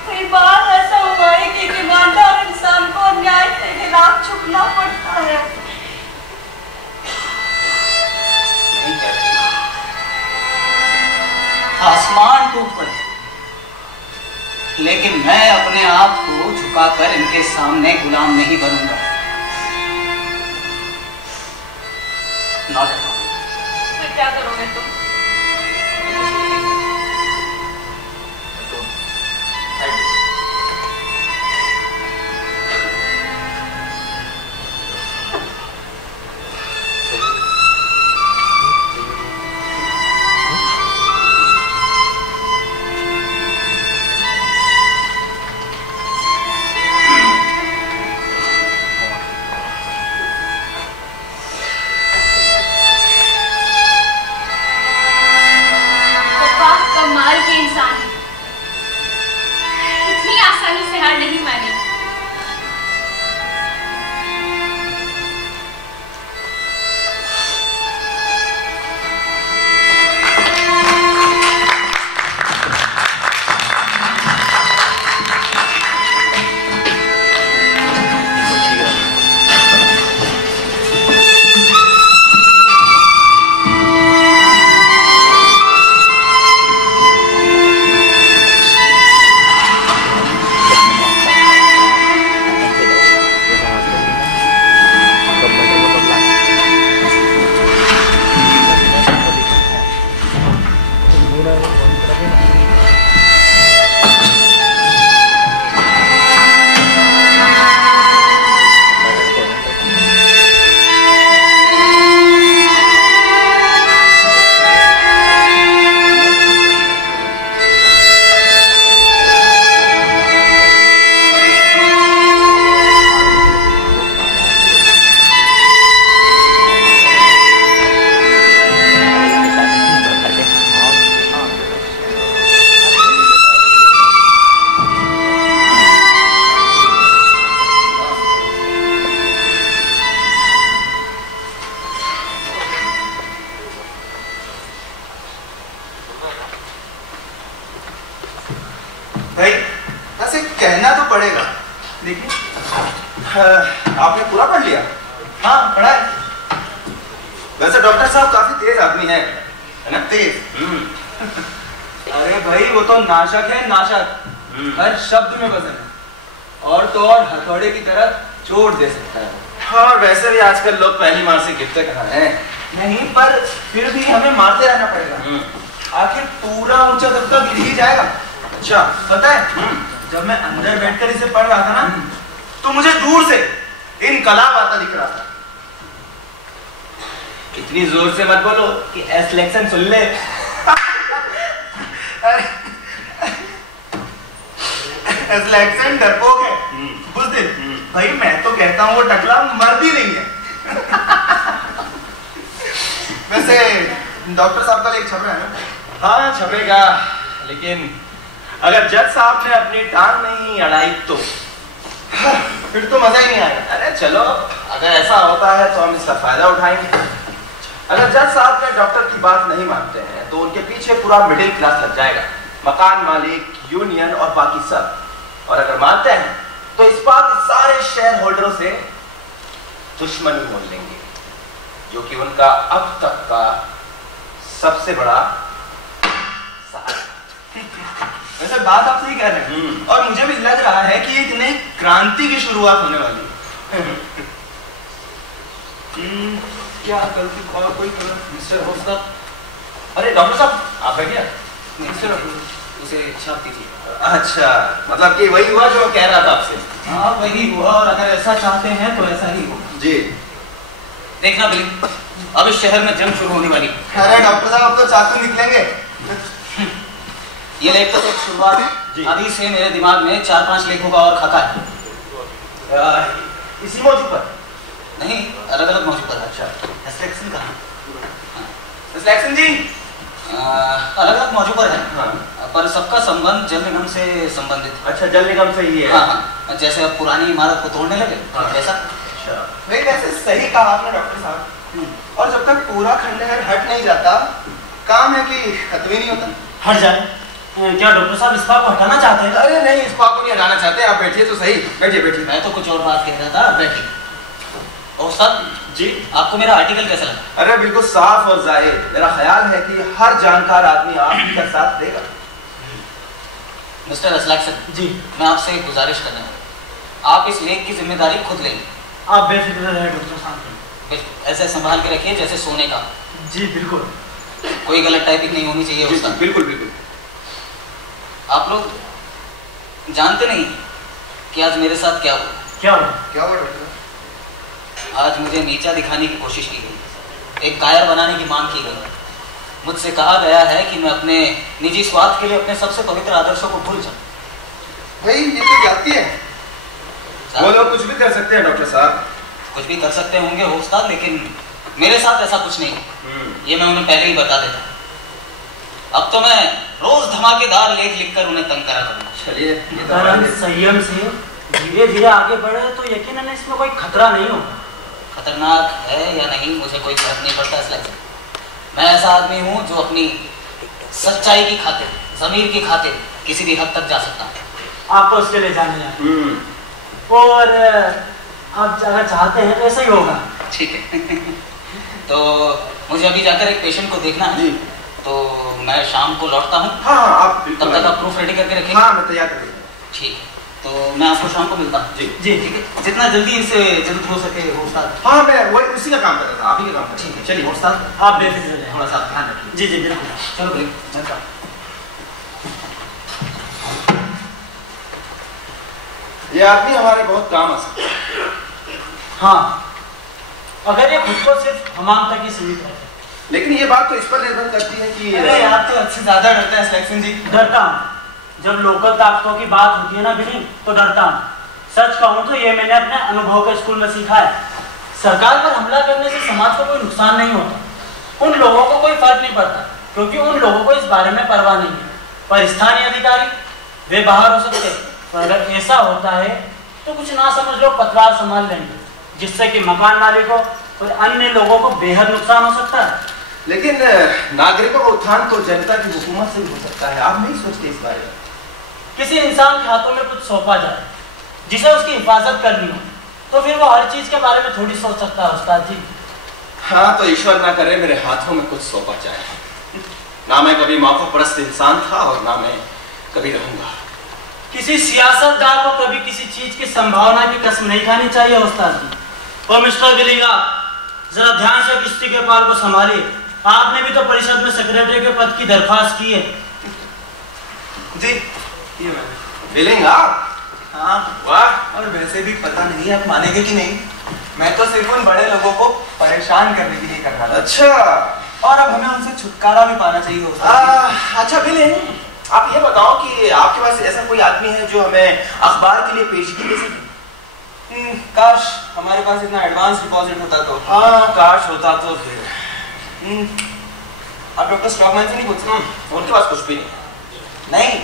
कई बार ऐसा हुआ है कि एक ईमानदार इंसान को अन्याय के खिलाफ झुकना पड़ता है। नहीं कहते, आसमान टूट पड़े, लेकिन मैं अपने आप को झुकाकर इनके सामने गुलाम नहीं बनूंगा। Not at all. फिर क्या करोगे तुम? भाई वैसे कहना तो पड़ेगा, देखिए आपने पूरा पढ़ लिया? हाँ पढ़ा है। वैसे डॉक्टर साहब काफी तेज आदमी है ना? तेज। अरे भाई वो तो नाशक है, नाशक। हर शब्द में वजन है, और तो और हथौड़े की तरह चोट दे सकता है। हाँ वैसे भी आजकल लोग पहली मार से गिरते कहाँ हैं? नहीं, पर फिर भी हमें मारते रहना पड़ेगा। आखिर पूरा ऊंचा दबका गिर ही जाएगा। अच्छा पता है, जब मैं अंदर बैठकर इसे पढ़ रहा था ना, तो मुझे दूर से इनकलाब आता दिख रहा था। इतनी जोर से मत बोलो कि एस लेक्सन सुन ले। एस लेक्सन डरपोक है, बुज़दिल। भाई मैं तो कहता हूँ वो टकला मर्द ही नहीं है। वैसे डॉक्टर साहब का लेख छप रहा है ना? हाँ छपेगा, लेकिन अगर जज साहब ने अपनी टांग नहीं अड़ाई तो फिर तो मजा ही नहीं आएगा। अरे चलो, अगर ऐसा होता है तो हम इसका फायदा उठाएंगे। अगर जज साहब ने डॉक्टर की बात नहीं मानते हैं तो उनके पीछे पूरा मिडिल क्लास लग जाएगा, मकान मालिक, यूनियन और बाकी सब। और अगर मानते हैं तो इस बात के सारे शेयर होल्डरों से दुश्मनी मोल लेंगे, जो कि उनका अब तक का सबसे बड़ा सहारा। वैसे बात आप सही कह रहे हैं, और मुझे भी लग रहा है कि एक नई क्रांति की शुरुआत होने वाली है। क्या गलती और कोई मिस्टर होस्टर, अरे डॉक्टर साहब आप बैठिए। मिस्टर उसे छाप दीजिए। अच्छा, मतलब कि वही हुआ जो कह रहा था आपसे? हाँ वही हुआ, और अगर ऐसा चाहते हैं तो ऐसा ही होगा। जी देखना बिली, अब इस शहर में जंग शुरू होने वाली। अरे डॉक्टर साहब अब तो चाकू निकलेंगे। ये लेख तो एक शुरुआत है, अभी से मेरे दिमाग में 4-5 लेखों का और खाका है। इसी मौजू पर? नहीं, अलग अलग मौजू पर। अच्छा, सिलेक्शन कहाँ? सिलेक्शन जी अलग अलग मौजू पर है। हाँ। पर सबका संबंध जल निगम से संबंधित। अच्छा, जल निगम से ही है। हाँ हाँ। जैसे अब पुरानी इमारत को तोड़ने लगे वैसा। नहीं, वैसे सही कहा आपने डॉक्टर साहब। और जब तक पूरा खंडहर हट नहीं जाता, काम है कि खत्म ही नहीं होता। हट जाए? क्या डॉक्टर साहब इस बात को हटाना चाहते हैं? अरे नहीं, इस बात को नहीं हटाना चाहते। आप बैठिए तो सही, बैठिए बैठिए। मैं तो कुछ और बात कह रहा था, बैठिए। और साहब जी, आपको मेरा आर्टिकल कैसा लगा? अरे बिल्कुल साफ और जाहिर। मेरा ख्याल है कि हर जानकार आदमी आप ही का साथ देगा। मिस्टर असलाक सर जी, मैं आपसे एक गुजारिश कर रहा हूँ, आप इस लेख की जिम्मेदारी खुद लेंगे। आप बेफिक्र रहे डॉक्टर साहब। बिल्कुल ऐसे संभाल के रखिए जैसे सोने का। जी बिल्कुल। कोई गलत टाइपिंग नहीं होनी चाहिए उसका। बिल्कुल बिल्कुल। आप लोग जानते नहीं कि आज मेरे साथ क्या हुआ। क्या हुआ? क्या हुआ डॉक्टर? आज मुझे नीचा दिखाने की कोशिश की गई, एक कायर बनाने की मांग की गई। मुझसे कहा गया है कि मैं अपने निजी स्वार्थ के लिए अपने सबसे पवित्र आदर्शों को भूल जाऊं। भाई ये तो जाती है। वो लोग कुछ भी कर सकते हैं डॉक्टर साहब। कुछ भी कर सकते होंगे हो उस्ताद, लेकिन मेरे साथ ऐसा कुछ नहीं। ये मैं उन्हें पहले ही बता देता। अब तो मैं रोज धमाकेदार लेख लिखकर उन्हें तंग करा करूंगा। चलिए, अगर हम संयम से धीरे धीरे आगे बढ़े तो यकीनन इसमें कोई खतरा नहीं होगा। खतरनाक है या नहीं मुझे कोई फर्क नहीं पड़ता। इसलिए मैं ऐसा आदमी हूँ जो अपनी सच्चाई की खातिर, ज़मीर की खातिर किसी भी हद तक जा सकता हूँ। आप तो उसके लिए जाने जाए और आप अगर चाहते हैं तो ऐसा ही होगा। ठीक है। तो मुझे अभी जाकर एक पेशेंट को देखना है, तो मैं शाम को लौटता हूँ। हाँ आप तब तक आप प्रूफ रेडी करके रखिए। हाँ मैं तैयार कर दूँगा। ठीक है, तो मैं आपको शाम को मिलता हूँ। जी जी ठीक है, जितना जल्दी इसे जल्द हो सके हो उस्ताद। हाँ मैं वही उसी का काम कर रहा था, आप ही का काम कर। ठीक है, चलिए उस्ताद आप बेफिक्र रहे। थोड़ा सा ध्यान रखिए। जी जी बिल्कुल। चलो भाई मिलता हूँ। ये आदमी हमारे बहुत काम आ सकता है। हाँ, अगर ये खुद को सिर्फ हमाम तक ही सीमित रहे। लेकिन ये बात तो इस पर निर्भर करती है कि अरे आप तो अच्छे ज्यादा डरते हैं सिलेक्शन जी। डरता हूँ जब लोकल ताकतों की बात होती है ना बिनी, तो डरता हूँ। सच कहूँ तो ये मैंने अपने अनुभव के स्कूल में सीखा है। सरकार पर हमला करने से समाज को कोई नुकसान नहीं होता, उन लोगों को कोई फर्क नहीं पड़ता, क्योंकि उन लोगों को इस बारे में परवाह नहीं है। पर स्थानीय अधिकारी वे बाहर हो सकते हैं, पर अगर ऐसा होता है तो कुछ ना समझ लोग पतवार संभाल लेंगे, जिससे कि मकान मालिकों और अन्य लोगों को बेहद नुकसान हो सकता है। लेकिन नागरिकों का उत्थान तो जनता की हुकूमत से भी हो सकता है। आप नहीं सोचते इस बारे में? किसी इंसान के हाथों में कुछ सौंपा जाए जिसे उसकी हिफाजत करनी हो, तो फिर वो हर चीज के बारे में थोड़ी सोच सकता है उस्ताद जी। हाँ, तो ईश्वर ना करे मेरे हाथों में कुछ सौंपा जाए। ना मैं कभी मौका-परस्त इंसान था और ना मैं कभी रहूंगा। किसी सियासतदार को कभी किसी चीज की संभावना की कसम नहीं खानी चाहिए उस्ताद जी। और मिस्टर गिलीगा, जरा ध्यान से किस्ती के पाल को संभालिए। आपने भी तो परिषद में सेक्रेटरी के पद की दरख्वास्त की है। जी बिलिंग आप? हाँ वाह। और वैसे भी पता नहीं आप मानेंगे कि नहीं, मैं तो सिर्फ उन बड़े लोगों को परेशान करने के लिए कर रहा था। अच्छा, और अब हमें उनसे छुटकारा भी पाना चाहिए होता। अच्छा बिलिंग, आप ये बताओ कि आपके पास ऐसा कोई आदमी है जो हमें अखबार के लिए पेशगी दे सके? काश हमारे पास इतना एडवांस डिपॉजिट होता तो। हाँ, काश होता तो फिर। आप डॉक्टर स्टॉकमैन से नहीं पूछ सकते? उनके पास कुछ भी नहीं। नहीं,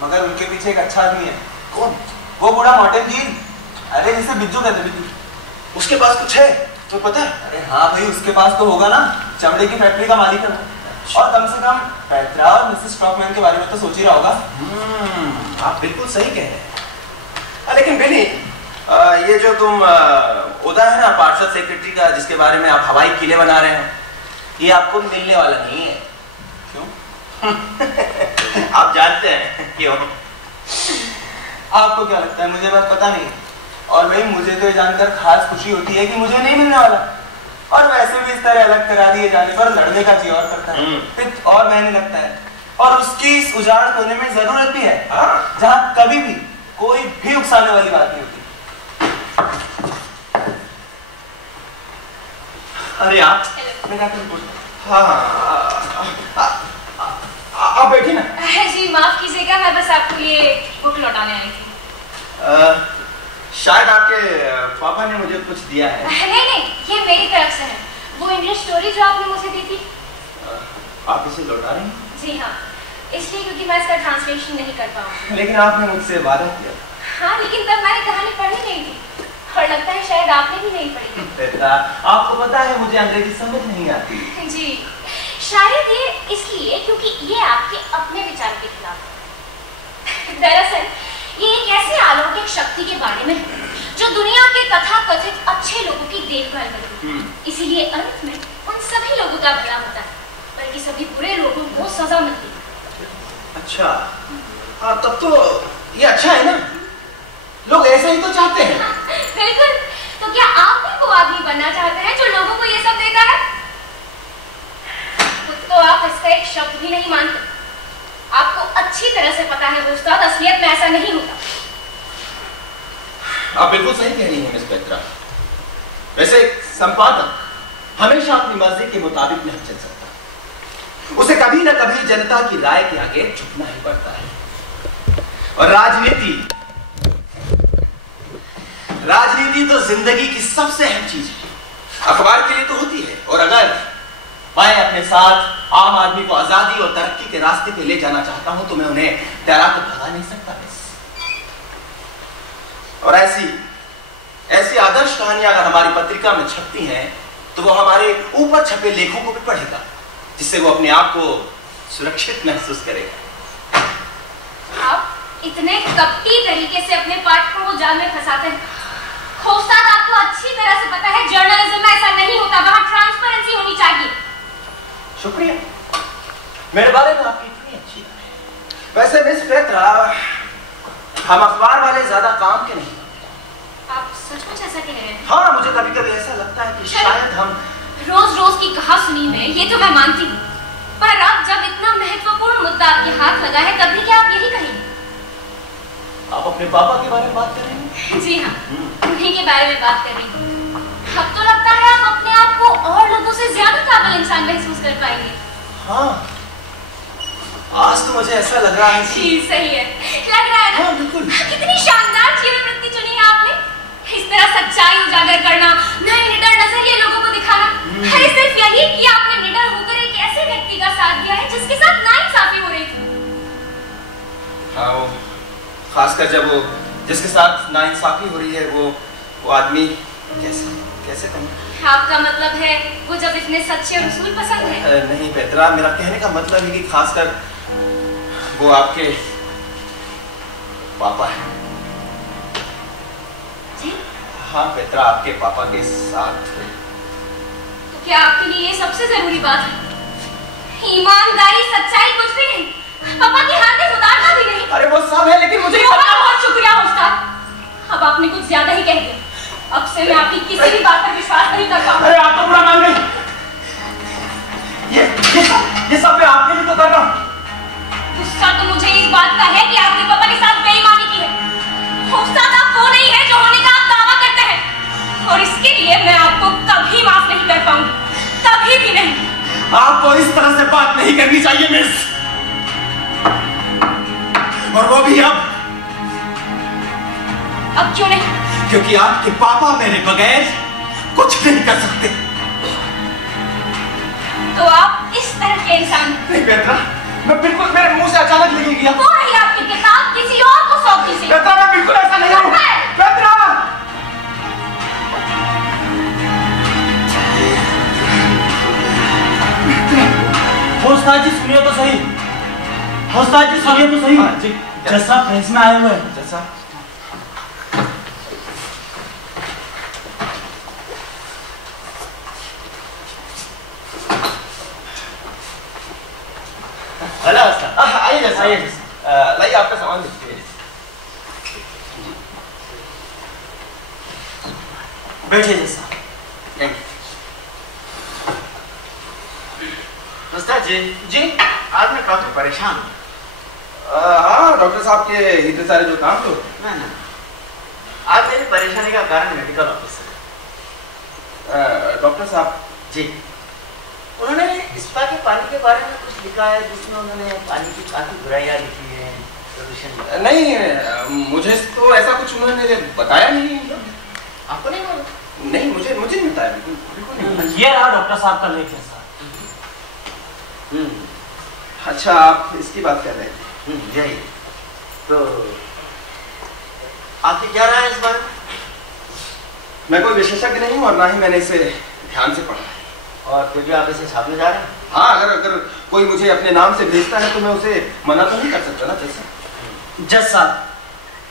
मगर उनके पीछे एक अच्छा आदमी है। कौन? वो बूढ़ा मॉर्टिन कीन, अरे जिसे बिज्जू कहते बिज्जू। उसके पास कुछ है तो पता है? अरे हाँ भाई, उसके पास तो होगा ना, चमड़े की फैक्ट्री का मालिक है वो। और कम से कम पेट्रा और मिसेस स्टॉकमैन के बारे में तो सोच ही रहा होगा। आप बिल्कुल सही कह रहे हैं। लेकिन बिली, ये जो तुम ओहदा है ना पार्षद सेक्रेटरी का, जिसके बारे में आप हवाई किले बना रहे हैं, ये आपको मिलने वाला नहीं है। क्यों? आप जानते हैं क्यों? आपको क्या लगता है मुझे बात पता नहीं? और भाई मुझे तो ये जानकर खास खुशी होती है कि मुझे नहीं मिलने वाला। और वैसे भी इस तरह अलग करा दिए जाने पर लड़ने का जी और करता है, फिर और महंगे लगता है। और उसकी इस उजाड़ कोने में जरूरत भी है, जहाँ कभी भी कोई भी उकसाने वाली बात नहीं होती। अरे आप आप बैठिए ना। जी माफ कीजिएगा, मैं बस आपको ये बुक लौटाने आई थी। शायद आपके पापा ने मुझे कुछ दिया है। नहीं, ये मेरी तरफ से है। वो इंग्लिश स्टोरी जो आपने मुझे दी थी। आप इसे लौटा रही हैं? जी हाँ, इसलिए क्योंकि मैं इसका ट्रांसलेशन नहीं कर पाऊंगी। लेकिन आपने मुझसे वादा किया। हाँ, लेकिन तब मैंने कहानी पढ़ी नहीं थी और लगता है शायद आपने भी नहीं पढ़ी। पेत्रा, आपको पता है मुझे अंग्रेजी समझ नहीं आती। जी, शायद ये इसलिए क्योंकि ये आपके अपने विचार के खिलाफ है। दरअसल ये एक ऐसे अलौकिक शक्ति के बारे में है जो दुनिया के तथाकथित अच्छे लोगों की देखभाल करती है। इसीलिए अंत में उन सभी लोगों का भला होता है, बल्कि सभी बुरे लोगों को सजा मिलती है। अच्छा, हाँ तब तो ये अच्छा है ना, लोग ऐसा ही तो चाहते हैं। बिल्कुल, तो क्या आप भी वो आदमी बनना चाहते हैं जो लोगों को ये सब देता है? खुद तो आप इसका एक शब्द भी नहीं मानते। आपको अच्छी तरह से पता है उस्ताद, असलियत में ऐसा नहीं होता। आप बिल्कुल सही कह रही हैं मिस पेत्रा। वैसे संपादक हमेशा अपनी मर्जी के मुताबिक नहीं चल सकता, उसे कभी न कभी जनता की राय के आगे झुकना ही पड़ता है। और राजनीति तो जिंदगी की सबसे अहम चीज है। अखबार के लिए तो होती है, और अगर मैं अपने साथ आम आदमी को आजादी और तरक्की के रास्ते पे ले जाना चाहता हूं तो मैं उन्हें डरा के भगा नहीं सकता। और ऐसी आदर्श कहानियां अगर हमारी पत्रिका में छपती हैं तो वो हमारे ऊपर छपे लेखों को भी पढ़ेगा, जिससे वो अपने आप को सुरक्षित महसूस करेगा। आप इतने कपटी तरीके से अपने पाठकों को जाल में फंसाते हैं। उस्ताद, आपको अच्छी तरह से पता है जर्नलिज्म में ऐसा नहीं होता, वहां ट्रांसपेरेंसी होनी चाहिए। शुक्रिया, मेरे बारे में आपकी इतनी अच्छी राय है। वैसे मिस पेत्रा, हम अखबार वाले ज्यादा काम के नहीं। आप सचमुच ऐसा कह रहे हैं? हाँ, मुझे कभी कभी ऐसा लगता है कि शायद हम रोज रोज की कहा सुनी में, ये तो मैं मानती हूँ, पर अब जब इतना महत्वपूर्ण मुद्दा आपके हाथ लगा है तब भी क्या आप यही कहेंगे? आप अपने पापा के बारे में बात कर रहे हैं? जी हाँ, उन्हीं के बारे में बात कर रही हूँ। अब तो लगता है आप अपने आप को और लोगों से ज्यादा काबिल इंसान महसूस कर पाएंगे। हाँ, आज तो मुझे ऐसा लग रहा है कि... जी सही है, लग रहा है ना? हाँ, बिल्कुल। कितनी शानदार जीवन वृत्ति चुनी है आपने। इस तरह सच्चाई उजागर करना, नए निडर नजरिए लोगों को दिखाना, अरे सिर्फ यही कि आपने निडर होकर एक ऐसे व्यक्ति का साथ दिया है जिसके साथ नाइंसाफी हो रही थी। हाँ, वो खासकर जब वो जिसके साथ नाइंसाफी हो रही है वो आदमी कैसे कहूँ? आपका मतलब है वो जब इतने सच्चे और उसूल पसंद है? नहीं पेत्रा, मेरा कहने का मतलब है कि खासकर वो आपके पापा है। जी? हाँ पेत्रा, आपके पापा के साथ। तो क्या आपके लिए ये सबसे जरूरी बात है? ईमानदारी, सच्चाई कुछ भी नहीं, पापा की हालत सुधारना भी नहीं? अरे वो सब है, लेकिन मुझे बहुत शुक्रिया उस्ताद, अब आपने कुछ ज्यादा ही कह दिया। अब से मैं आपकी किसी भी बात पर विश्वास नहीं कर पाऊंगा। अरे आप तो बुरा मान गई। ये सब मैं आपके लिए तो कर रहा हूँ। गुस्सा तो मुझे इस बात का है कि आपके पापा के साथ बेईमानी की है। उस्ताद, आप वो नहीं है जो होने का आप दावा करते हैं, और इसके लिए मैं आपको कभी माफ नहीं कर पाऊंगी, कभी भी नहीं। आपको इस तरह से बात नहीं करनी चाहिए मिस, और वो भी अब क्यों नहीं? क्योंकि आपके पापा मेरे बगैर कुछ नहीं कर सकते। तो आप इस तरह के इंसान? नहीं पेत्रा, मैं बिल्कुल, मेरे मुंह से अचानक निकल गया। वो रही आपकी किताब, किसी और को सौंप दीजिए। पेत्रा, मैं बिल्कुल ऐसा नहीं हूँ। पेत्रा! उस्ताद जी सुनिए तो सही, उस्ताद जी सुनिए तो सही। जैसा प्रेस में आए हुए हैं। जैसा आइए जैसा, लाइए आपका सामान देखिए। बैठिए जैसा। उस्ताद जी, आज मैं काफी परेशान हूँ। हाँ, डॉक्टर साहब के इतने सारे जो काम थे। ना, आज मेरी परेशानी का कारण मेडिकल ऑफिसर। डॉक्टर साहब जी, उन्होंने स्पा के पानी के बारे में कुछ लिखा है, जिसमें उन्होंने पानी की काफी बुराइयां लिखी है, प्रदूषण। नहीं, मुझे तो ऐसा कुछ उन्होंने बताया नहीं। आपको नहीं मालूम? नहीं, मुझे नहीं बताया, बिल्कुल नहीं। ये रहा डॉक्टर साहब का लेख जैसा। अच्छा, आप इसकी बात कर रहे हैं? यही तो आपकी क्या राय है इस बारे में? मैं कोई विशेषज्ञ नहीं हूँ और ना ही मैंने इसे ध्यान से पढ़ा है। और फिर भी आप इसे छापने जा रहे हैं? हाँ, अगर कोई मुझे अपने नाम से भेजता है तो मैं उसे मना तो नहीं कर सकता ना जज साहब। जज साहब,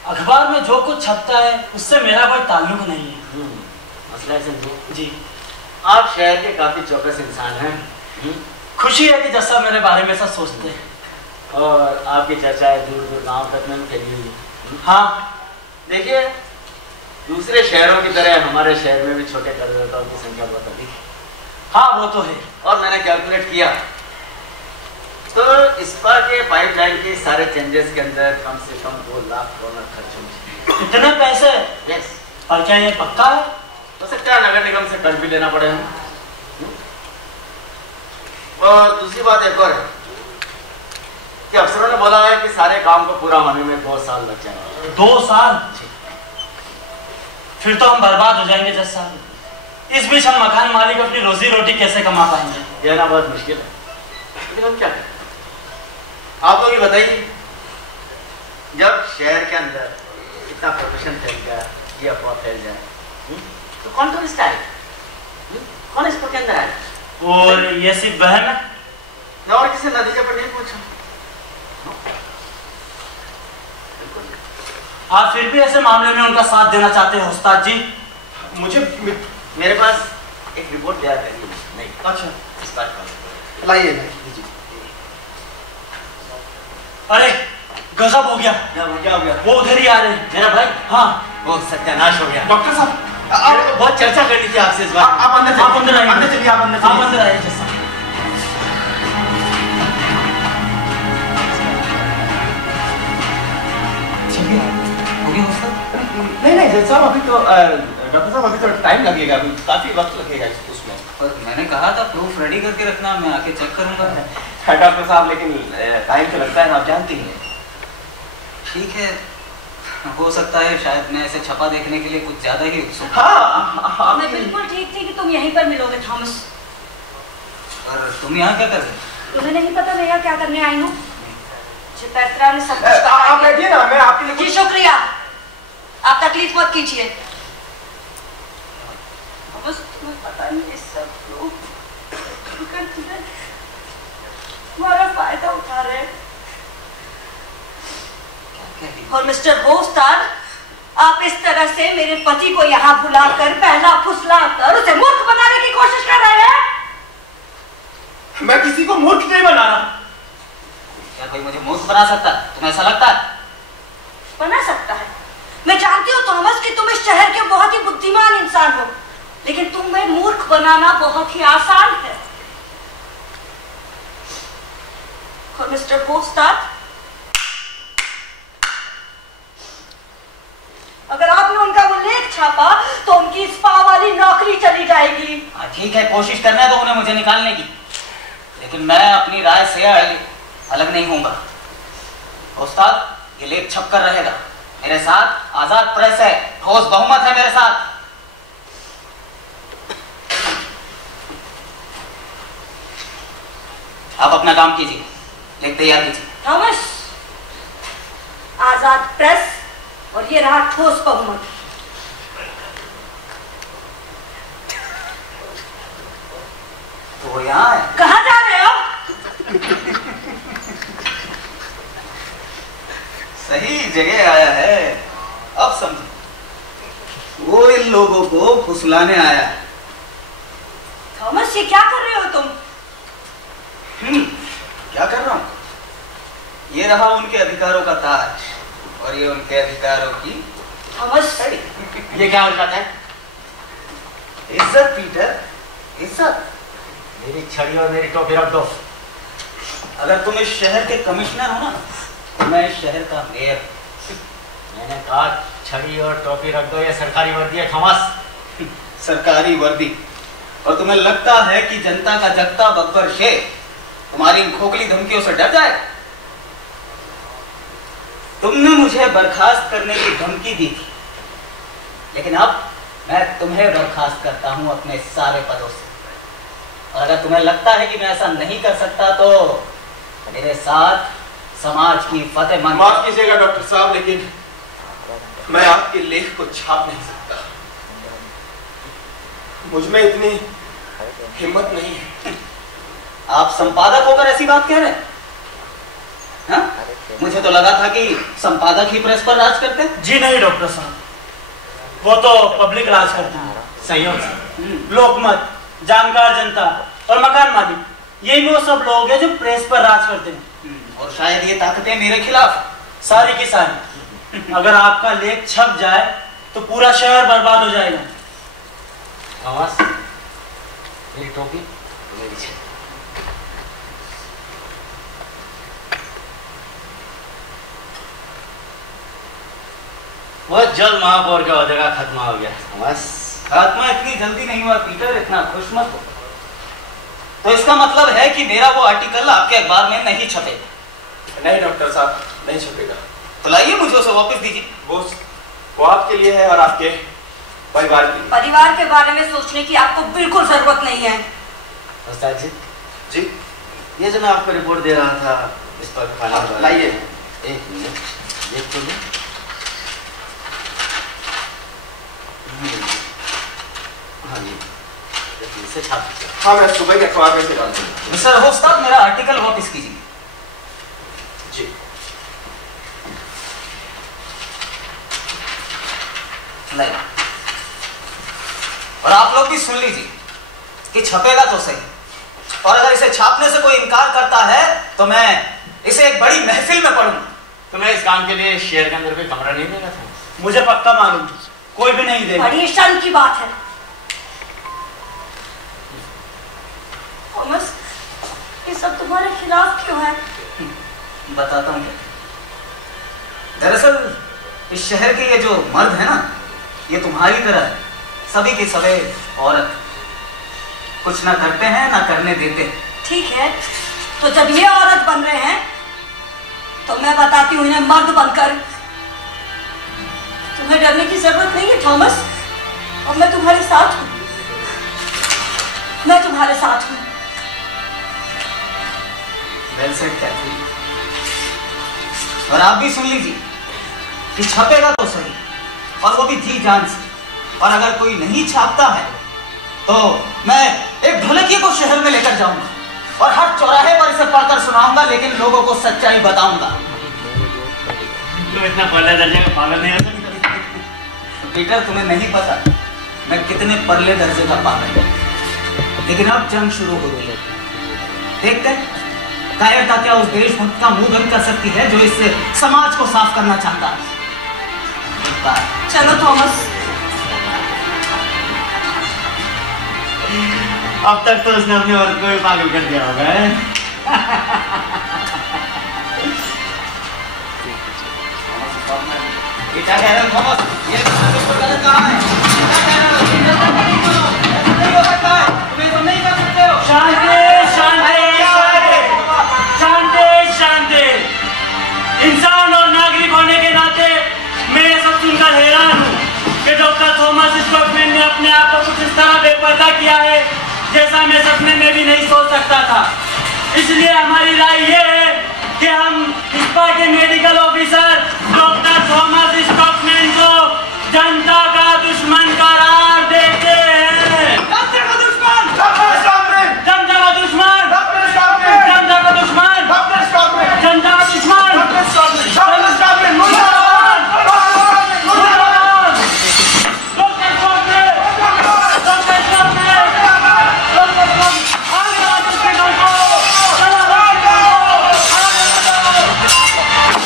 अखबार में जो कुछ छपता है उससे मेरा कोई ताल्लुक नहीं है। मसला है समझे जी। आप शहर के काफी चौकस इंसान हैं। खुशी है कि जज साहब मेरे बारे में ऐसा सोचते हैं। और आपकी चर्चाएं दूर दूर गांव तक में फैली हुई है। हाँ, देखिए, दूसरे शहरों की तरह हमारे शहर में भी छोटे करदाताओं की संख्या बहुत अधिक है। हाँ वो तो है। और मैंने कैलकुलेट किया तो इस्पा के पाइपलाइन के सारे चेंजेस के अंदर कम से कम 2 लाख डॉलर खर्च होंगे। इतने पैसे? यस। और क्या ये पक्का है? हो सकता है नगर निगम से कर्ज भी लेना पड़े हमें। और दूसरी बात एक और है कि अफसरों ने बोला है कि सारे काम को पूरा होने में 2 साल लग जाएंगे। 2 साल? फिर तो हम बर्बाद हो जाएंगे जज साहब। इस बीच हम मकान मालिक अपनी रोजी रोटी कैसे कमा पाएंगे? कहना बहुत मुश्किल है, लेकिन हम क्या करें? आप लोग ये बताइए, जब शहर के अंदर इतना प्रोफेशन फैल गया, ये अफवाह फैल जाए, तो कौन टूरिस्ट आए? कौन इस के अंदर आए? और ये सिर्फ वहम है? मैं और किसी नतीजे पर नहीं पूछा। आप फिर भी ऐसे मामले में उनका साथ देना चाहते हैं उस्ताद जी? मुझे मेरे पास एक रिपोर्ट तैयार करी नहीं। अच्छा, इस बात का लाइए। अरे गजब हो गया। क्या हो गया? वो उधर ही आ रहे हैं। मेरा भाई? हाँ। वो सत्यानाश हो गया। डॉक्टर साहब, आप बहुत चर्चा करनी थी आपसे इस बार। आप अंदर आप अंदर आइए। अंदर चलिए, आप अंदर आप अंदर आइए जज साहब। नहीं जज साहब, अभी तो डॉक्टर साहब अभी तो टाइम लगेगा, अभी काफी वक्त लगेगा उसमें। पर मैंने कहा था प्रूफ रेडी करके रखना, मैं आके चेक करूंगा। डॉक्टर साहब, लेकिन टाइम तो लगता है ना, आप जानती हैं। ठीक है, हो सकता है शायद मैं इसे छपा देखने के लिए कुछ ज्यादा ही उत्सुक। हाँ, मैं बिल्कुल ठीक थी कि तुम यहीं पर मिलोगे थॉमस। पर तुम यहाँ क्या कर रहे हो? तुम्हें नहीं पता मैं यहाँ क्या करने आई हूँ? चिपैत्रा ने सब कुछ आप बैठिए ना, मैं आपके लिए। जी शुक्रिया, आप तकलीफ मत कीजिए। बस तुम्हें पता नहीं ये सब लोग हमारा फायदा उठा रहे हैं। और मिस्टर होस्टार, आप इस तरह से मेरे पति को यहाँ बुलाकर पहला फुसलाकर उसे मूर्ख बनाने की कोशिश कर रहे हैं। मैं किसी को मूर्ख नहीं बना रहा। क्या कोई मुझे मूर्ख बना सकता है? तुम्हें ऐसा लगता है? बना सकता है। मैं जानती हूँ थॉमस कि तुम इस शहर के बहुत ही बुद्धिमान इंसान हो, लेकिन तुम्हें मूर्ख बनाना बहुत ही आसान है। और मिस्टर होस्टार, अगर आपने उनका वो लेख छापा तो उनकी स्पा वाली नौकरी चली जाएगी। ठीक है, कोशिश करने दो उन्हें मुझे निकालने की, लेकिन मैं अपनी राय से अलग नहीं होऊंगा। उस्ताद, ये लेख छप कर रहेगा। मेरे साथ आजाद प्रेस है, ठोस बहुमत है मेरे साथ। आप अपना काम कीजिए, लेख तैयार कीजिए। थॉमस, आजाद प्रेस और ये रहा ठोस बहुमत। तो वो यहाँ है। कहाँ जा रहे हो? सही जगह आया है, अब समझो। वो इन लोगों को फुसलाने आया है। थॉमस, ये क्या कर रहे हो तुम? क्या कर रहा हूँ? ये रहा उनके अधिकारों का ताज और ये उनके अधिकारों की थॉमस, ये क्या उनका है? इज्जत पीटर, इज्जत। मेरी छड़ी और मेरी टोपी रख दो। अगर तुम इस शहर के कमिश्नर हो ना, तो मैं इस शहर का मेयर। मैंने कहा छड़ी और टोपी रख दो, ये सरकारी वर्दी है थॉमस। सरकारी वर्दी। और तुम्हें लगता है कि जनता का जगता बब्बर शेर तुम्हारी इन खोखली धमकियों से डर जाए? तुमने मुझे बर्खास्त करने की धमकी दी थी, लेकिन अब मैं तुम्हें बर्खास्त करता हूं अपने सारे पदों से। और अगर तुम्हें लगता है कि मैं ऐसा नहीं कर सकता तो मेरे साथ समाज की फतेह मन। माफ कीजिएगा डॉक्टर साहब, लेकिन मैं आपके लेख को छाप नहीं सकता। मुझ में इतनी हिम्मत नहीं है। आप संपादक होकर ऐसी बात कह रहे हैं? हाँ? मुझे तो लगा था कि संपादक ही प्रेस पर राज करते हैं। जी नहीं डॉक्टर साहब, वो तो पब्लिक राज करते हैं, सहयोग से। लोकमत, जानकार जनता और मकान मालिक, यही वो सब लोग हैं जो प्रेस पर राज करते हैं। और शायद ये ताकतें मेरे खिलाफ, सारी की सारी। अगर आपका लेख छप जाए तो पूरा शहर बर्बाद हो जाएगा। थॉमस, मेरी टोपी, मेरी छड़ी। वो जल्द महापौर के ओहदे का खत्मा हो गया थॉमस। खात्मा इतनी जल्दी नहीं हुआ पीटर, इतना खुश मत हो। तो इसका मतलब है कि मेरा वो आर्टिकल आपके अखबार में नहीं छपेगा? नहीं डॉक्टर साहब, नहीं छपेगा। तो लाइए, मुझे उसे वापस दीजिए। वो आपके लिए है और आपके परिवार के लिए। परिवार के बारे में सोचने की आपको बिल्कुल जरूरत नहीं है। उस्ताद जी, जी, ये जो मैं आपको रिपोर्ट दे रहा था इस पर लाइए। एक मिनट, ये तो हाँ जी, इसे छाप दीजिए। हाँ, मैं सुबह के अखबार में से डाल दूंगा। मिस्टर होस्टाद, मेरा आर्टिकल वापस कीजिए। जी। लाइए। और आप लोग भी सुन लीजिए कि छपेगा तो सही, और अगर इसे छापने से कोई इनकार करता है तो मैं इसे एक बड़ी महफिल में पढ़ूंगा। तो मैं इस काम के लिए शहर के अंदर कोई कमरा नहीं देगा था? मुझे पक्का मालूम, कोई भी नहीं देगा। बड़ी शर्म की बात है। थॉमस, ये सब तुम्हारे खिलाफ क्यों है? बताता हूँ। दरअसल इस शहर के ये जो मर्द है ना, ये तुम्हारी तरह है, सभी के सभी औरत, कुछ ना करते हैं ना करने देते। ठीक है, तो जब ये औरत बन रहे हैं तो मैं बताती हूँ इन्हें मर्द बनकर। तुम्हें डरने की जरूरत नहीं है थॉमस, और मैं तुम्हारे साथ हूँ। मैं तुम्हारे साथ हूँ। वेल सेड कैथी। और आप भी सुन लीजिए कि छपेगा तो सही, और वो भी जी जान से। और अगर कोई नहीं छापता है तो मैं एक ढोलकिये को शहर में लेकर जाऊंगा और हर चौराहे पर इसे पढ़कर सुनाऊंगा, लेकिन लोगों को सच्चाई बताऊंगा। तुम इतना पहले दर्जे का पागल नहीं हो? पीटर, तुम्हें नहीं पता मैं कितने परले दर्जे का पागल हूं। लेकिन अब जंग शुरू हो गई है। देखते हैं कायरता क्या उस देशभक्त का मुंह बंद कर सकती है जो इससे समाज को साफ करना चाहता है। चलो थॉमस। अब तक तो उसने अपनी औरत को भी पागल कर दिया होगा। क्या कह रहे हो थॉमस? ये गलत कहा है। नहीं हो सकता है, तुम्हें तो नहीं कर सकते हो। शांति शांति शांति शांति। इंसान और नागरिक होने के नाते मैं ये सब सुनकर हैरान हूँ कि डॉक्टर थॉमस स्टॉकमैन ने अपने आप को कुछ इस तरह बेपर्दा किया है जैसा मैं सपने में भी नहीं सोच सकता था। इसलिए हमारी राय ये है कि हम इस्पा के medical officer doctor Thomas stockman को जनता का दुश्मन करार देते हैं। जनता का दुश्मन डॉक्टर स्टॉकमैन, जनता का दुश्मन डॉक्टर स्टॉकमैन, जनता का दुश्मन डॉक्टर स्टॉकमैन, जनता का दुश्मन डॉक्टर स्टॉकमैन, डॉक्टर स्टॉकमैन, मुर्दाबाद, मुर्दाबाद, doctor stockman, doctor stockman, doctor stockman, आगे आओ हॉस्पिटल को, चलो हॉस्पिटल को, आगे आओ।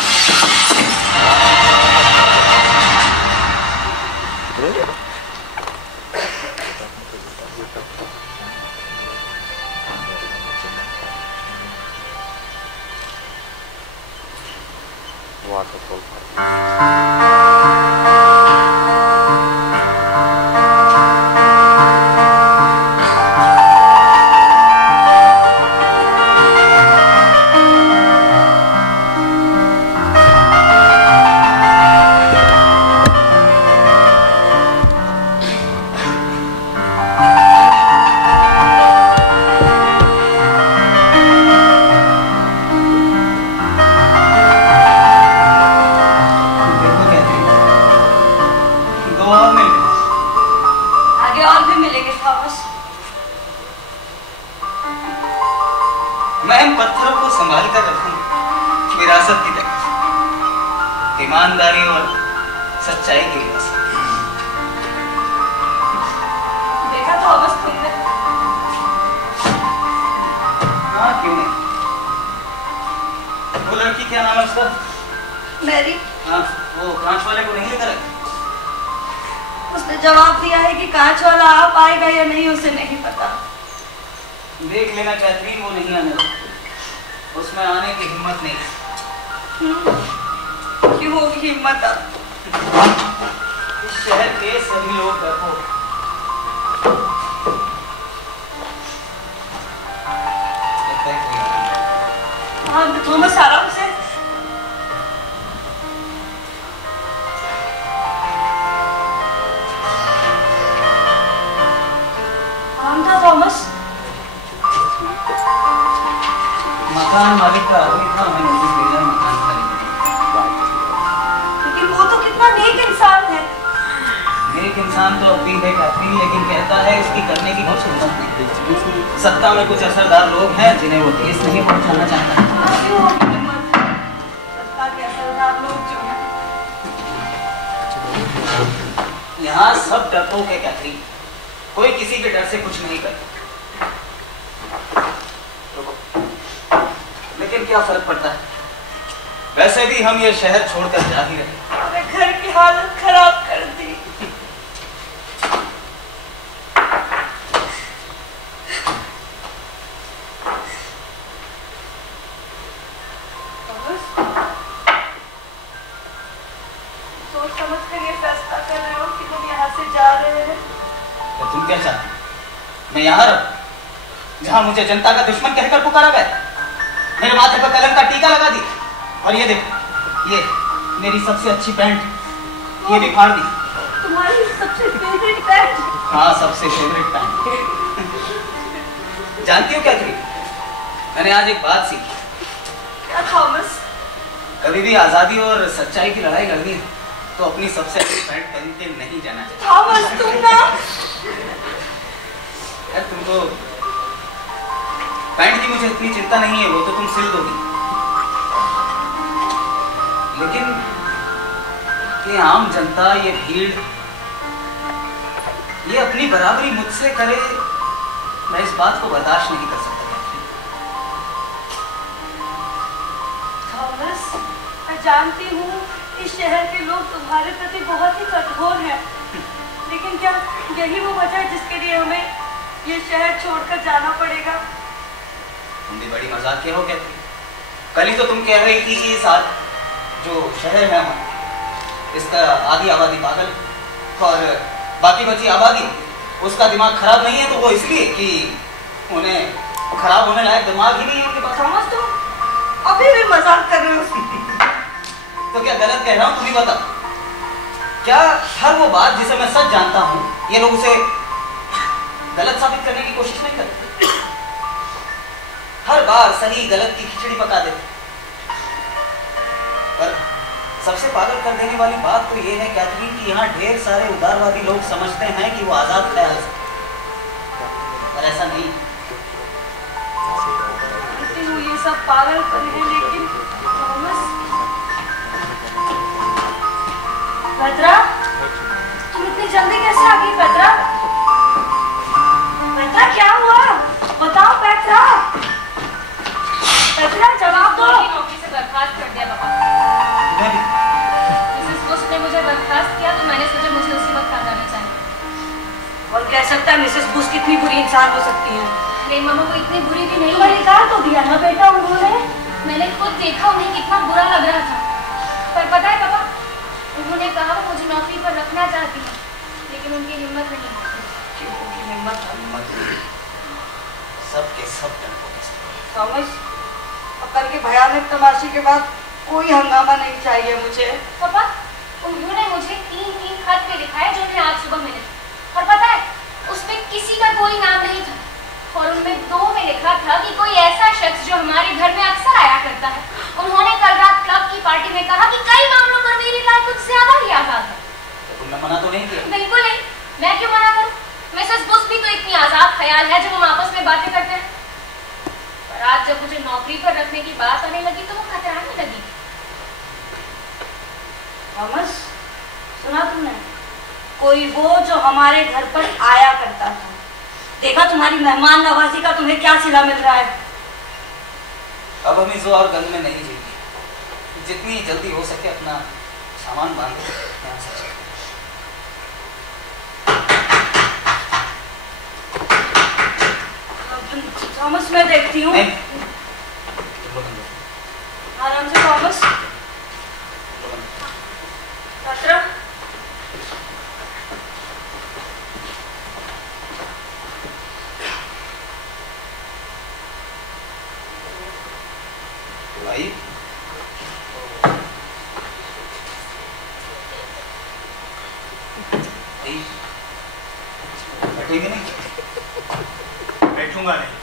मैं इन पत्थरों को संभाल कर रखूंगा विरासत की तरह, ईमानदारी और सच्चाई की विरासत। देखा तो अवस्थ तुमने। हाँ क्यों नहीं। वो लड़की क्या नाम है उसका? मैरी। हाँ, वो कांच वाले को नहीं लेकर आए? उसने जवाब दिया है कि कांच वाला आ पाएगा या नहीं उसे नहीं पता। देख लेना कैथरीन, वो नहीं आने वाला। उसमें आने की हिम्मत नहीं। क्यों होगी हिम्मत अब? इस शहर के सभी लोग डरपोक। हाँ थॉमस आराम से। आराम था थॉमस। मकान मालिक का आदमी था, मैंने उसे भेजा मकान खाली करने। लेकिन वो तो कितना नेक इंसान है। नेक इंसान तो अब भी है कैथरीन, लेकिन कहता है इसकी करने की कुछ हिम्मत नहीं। सत्ता में कुछ असरदार लोग हैं जिन्हें वो ठेस नहीं पहुंचाना चाहता। क्यों होगी हिम्मत? सत्ता के असरदार लोग जो हैं। यहाँ सब डरपोक है कैथरीन, कोई किसी के डर से कुछ नहीं करता। लेकिन क्या फर्क पड़ता है, वैसे भी हम ये शहर छोड़कर जा ही रहे। हमें घर की हालत खराब कर दी। सोच समझ कर ये फैसला कर रहे हो कि तुम यहाँ से जा रहे हैं? तो तुम क्या चाहते? मैं यहाँ रहूं जहाँ मुझे जनता का दुश्मन कहकर पुकारा गया, मेरे माथे पर कलम का टीका लगा दी, और ये देखो, ये मेरी सबसे अच्छी पैंट ये भी फाड़ दी। तुम्हारी सबसे फेवरेट पैंट? हाँ, सबसे फेवरेट पैंट। जानती हो कैथरीन, मैंने आज एक बात सीखी। क्या थॉमस? कभी भी आजादी और सच्चाई की लड़ाई लड़नी है तो अपनी सबसे अच्छी पैंट पहन के नहीं जाना चाहिए। थॉमस तुम ना। यार तुमको पैंट की मुझे इतनी चिंता नहीं है, वो तो तुम सिल दोगी। लेकिन ये आम जनता, ये भीड़, ये अपनी बराबरी मुझसे करे, मैं इस बात को बर्दाश्त नहीं कर सकता। थॉमस, मैं जानती हूँ इस शहर के लोग तुम्हारे प्रति बहुत ही कठोर हैं, लेकिन क्या यही वो वजह है जिसके लिए हमें ये शहर छोड़कर जाना पड़ेगा? तुम भी बड़ी मजाकिया हो कहती। कल ही तो तुम कह रही थी कि इस जो शहर है हमारा, इसका आधी आबादी पागल और बाकी बची आबादी उसका दिमाग खराब नहीं है, तो वो इसलिए कि उन्हें खराब होने लायक दिमाग ही नहीं है उनके पास। थॉमस तुम अभी भी मजाक कर रहे हो? तो क्या गलत कह रहा हूँ, तुम ही बताओ। क्या हर वो बात जिसे मैं सच जानता हूँ ये लोग उसे गलत साबित करने की कोशिश नहीं करते? हर बार सही गलत की खिचड़ी पका देते। पर सबसे पागल कर देने वाली बात तो ये है कैथरीन कि यहाँ ढेर सारे उदारवादी लोग समझते हैं कि वो आजाद ख्याल से, पर ऐसा नहीं। ये सब पागलपन है, लेकिन थॉमस। पेट्रा, तुम इतनी जल्दी कैसे आ गई? पेट्रा, पेट्रा क्या हुआ? बताओ पेट्रा। पेट्रा जवाब दो। नौकरी से बर्खास्त कर दिया पापा। मिसेस बुश ने मुझे बर्खास्त किया तो मैंने सोचा मुझे उसी वक्त आ जाना चाहिए। और कह सकता है मिसेस बुश कितनी बुरी इंसान हो सकती है? नहीं मामा, वो इतनी बुरी भी नहीं तुम्हारी कार तो दिया ना बेटा उन्होंने। मैंने खुद देखा उन्हें कितना बुरा लग रहा था। पर पता है पापा, उन्होंने कहा वो मुझे नौकरी पर रखना चाहती है, लेकिन उनकी हिम्मत नहीं है। सबके सब थॉमस, कल के भयानक तमाशे के बाद कोई हंगामा नहीं चाहिए मुझे। पापा, उन्होंने मुझे 3 खत पे दिखाए जो उन्हें आज सुबह मिले, और पता है उसमें किसी का कोई नाम नहीं था, और उनमें 2 में लिखा था कि कोई ऐसा शख्स जो हमारे घर में अक्सर आया करता है। उन्होंने कल रात क्लब की पार्टी में कहा कि कई मामलों पर मेरी राय कुछ ज्यादा ही आजाद है। तो तुमने मना तो नहीं किया? बिल्कुल नहीं, मैं क्यों मना करूं? मिसेस बुश भी तो इतनी आजाद ख्याल है जब हम आपस में बातें करते हैं। पर आज बाद जब मुझे नौकरी पर रखने की बात आने लगी तो वो कतराने लगी। थॉमस, सुना तुमने? कोई वो जो हमारे घर पर आया करता था। देखा तुम्हारी मेहमान नवाजी का तुम्हें क्या सिला मिल रहा है। अब हम इस और गंज में नहीं जिएंगे। जितनी जल्दी हो सके अपना सामान बांधो, यहाँ से चलो। थॉमस, मैं देखती हूँ। आराम से थॉमस। खतरा। भाई बैठेंगे नहीं? बैठूंगा नहीं।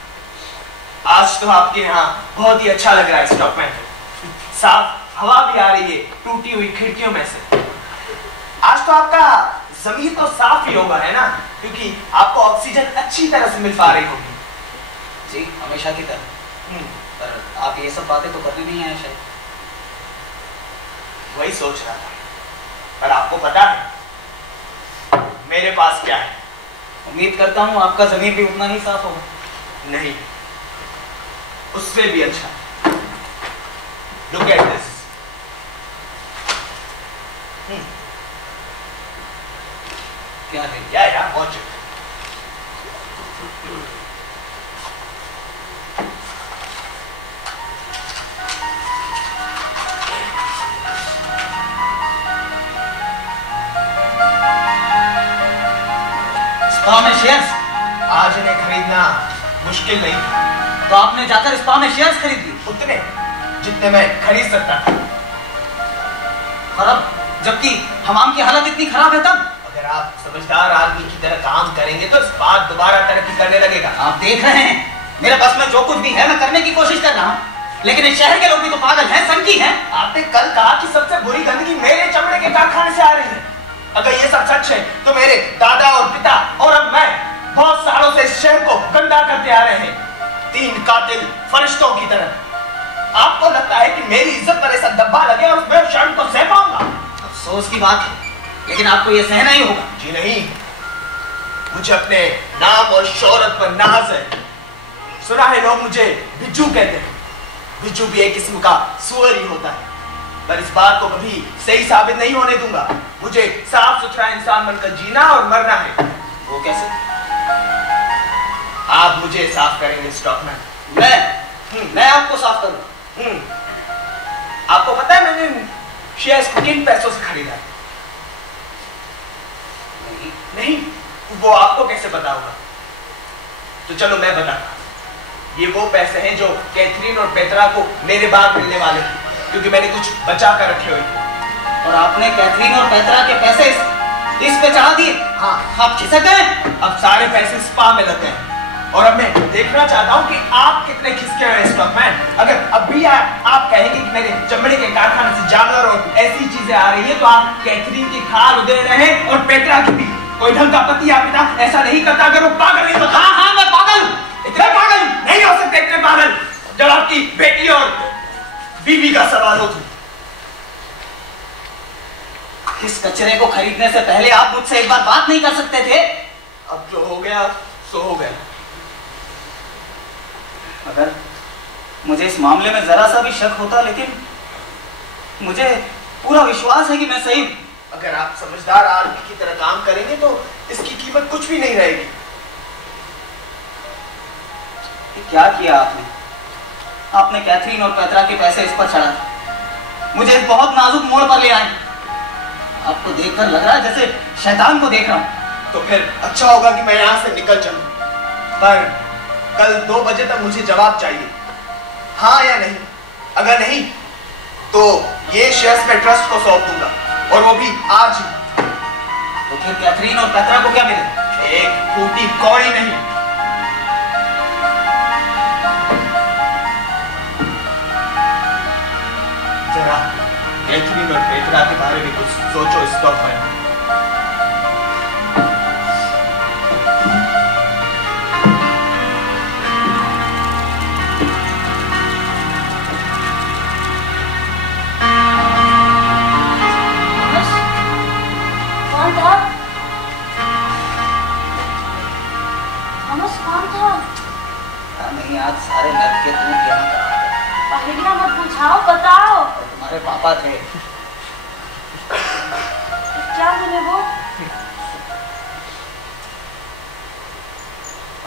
आज तो आपके यहाँ बहुत ही अच्छा लग रहा है स्टॉकमैन। साफ हवा भी आ रही है टूटी हुई खिड़कियों में से। आज तो आपका जमीन तो साफ ही होगा, है ना? क्योंकि आपको ऑक्सीजन अच्छी तरह से मिल पा रही होगी। जी, हमेशा की तरह। पर आप ये सब बातें तो करने नहीं आए शायद। वही सोच रहा था। पर आपको पता है मेरे पास क्या है? उम्मीद करता हूँ आपका जमीन भी उतना ही साफ होगा। नहीं, उससे भी अच्छा। Look at this. क्या है? या वॉच इट। स्पा में शेयर्स? आज इन्हें खरीदना मुश्किल नहीं था। तो आपने जाकर स्पा में शेयर्स खरीद लिए? उतने जितने मैं खरीद सकता था। खराब, जबकि हमाम की हालत इतनी खराब है तब? अगर आप समझदार आदमी की तरह काम करेंगे तो इस बात दोबारा तरक्की करने लगेगा। आप देख रहे हैं, मेरे बस में जो कुछ भी है मैं करने की कोशिश कर रहा हूँ, लेकिन इस शहर के लोग भी तो पागल हैं, संकी हैं। आपने कल कहा कि सबसे बुरी गंदगी मेरे चमड़े के कारखाने से आ रही है। अगर ये सब सच है तो मेरे दादा और पिता और अब मैं बहुत सालों से इस शहर को गंदा करते आ रहे हैं, 3 कातिल फरिश्तों की तरह। आपको लगता है कि मेरी इज्जत पर ऐसा धब्बा लगे और मैं शर्म को सह पाऊंगा? अफसोस की बात है, लेकिन आपको यह सहना ही होगा। जी नहीं, मुझे अपने नाम और शोहरत पर नाज है। सुना है लोग मुझे बिज्जू कहते हैं। बिज्जू भी एक किस्म का सुअर ही होता है, पर इस बात को कभी सही साबित नहीं होने दूंगा। मुझे साफ सुथरा इंसान बनकर जीना और मरना है। वो कैसे? आप मुझे साफ करेंगे स्टॉकमैन? मैं आपको साफ करूं? आपको पता है मैंने शेयर्स को किन पैसों से खरीदा है? नहीं, वो आपको कैसे पता होगा? तो चलो मैं बताता। ये वो पैसे हैं जो कैथरीन और पेत्रा को मेरे बाद मिलने वाले हैं, क्योंकि मैंने कुछ बचा कर रखे हुए थे। और आपने कैथरीन और पेत्रा के पैसे इस पे चढ़ा दिए? हाँ। आप खिसक गए? अब सारे पैसे स्पा में लगे हैं और अब मैं देखना चाहता हूँ कि आप कितने खिसके हुए हैं स्टॉकमैन। अगर अब भी आप कहेंगे कि मेरे चमड़े के कारखाने से जानवर और ऐसी चीजें आ रही है तो आप कैथरीन की खाल उधेड़ रहे हैं और पेत्रा की भी। कोई ढंग का पति या पिता ऐसा नहीं करता अगर वो पागल नहीं होता। हाँ, मैं पागल हूँ। इतने पागल नहीं हो सकते, इतने पागल जब आपकी बेटी और बीवी का सवाल हो। इस कचरे को खरीदने से पहले आप मुझसे एक बार बात नहीं कर सकते थे? अब जो हो गया सो हो गया। अगर मुझे इस मामले में जरा सा भी शक होता, लेकिन मुझे पूरा विश्वास है कि मैं सही हूं। अगर आप समझदार आदमी की तरह काम करेंगे तो इसकी कीमत कुछ भी नहीं रहेगी। क्या किया आपने? आपने कैथरीन और पेत्रा के पैसे इस पर चढ़ा, मुझे एक बहुत नाजुक मोड़ पर ले आए। आपको देखकर लग रहा है जैसे शैतान को देख रहा हूं। तो फिर अच्छा होगा कि मैं यहां से निकल चलूं, पर कल 2 बजे तक मुझे जवाब चाहिए, हाँ या नहीं। अगर नहीं तो ये शेयर्स मैं ट्रस्ट को सौंप दूंगा, और वो भी आज ही। तो फिर कैथरीन और पेत्रा को क्या मिलेगा? एक फूटी कौड़ी नहीं। जरा कैथरीन और पेत्रा के बारे में कुछ सोचो स्टॉकमैन। नहीं आज सारे नद के दूध यहाँ करा दे। पहेलियां मत पूछाओ, बताओ। तुम्हारे पापा थे। क्या बोले वो?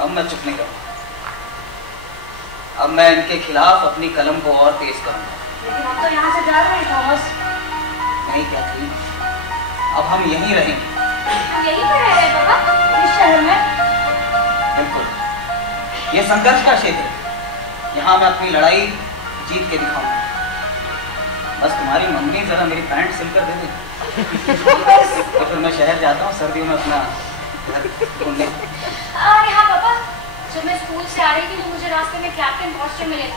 अब मैं चुप नहीं करूँगा। अब मैं इनके खिलाफ अपनी कलम को और तेज करूँगा। लेकिन हम तो यहाँ से जा रहे हैं थॉमस। नहीं कैथरीन, अब हम यहीं रहेंगे। हम यहीं पर रह रहे हैं पापा? इस शहर में? बिल्कुल, ये संघर्ष का क्षेत्र है। यहाँ मैं अपनी लड़ाई जीत के दिखाऊंगा। बस तुम्हारी मम्मी जरा मेरी पैंट सिलकर दे दे तो फिर मैं शहर जाता हूँ सर्दियों में अपना घर ढूंढने। अरे हाँ पापा, जब मैं स्कूल से आ रही थी तो मुझे रास्ते में कैप्टन बॉस्टर मिले थे।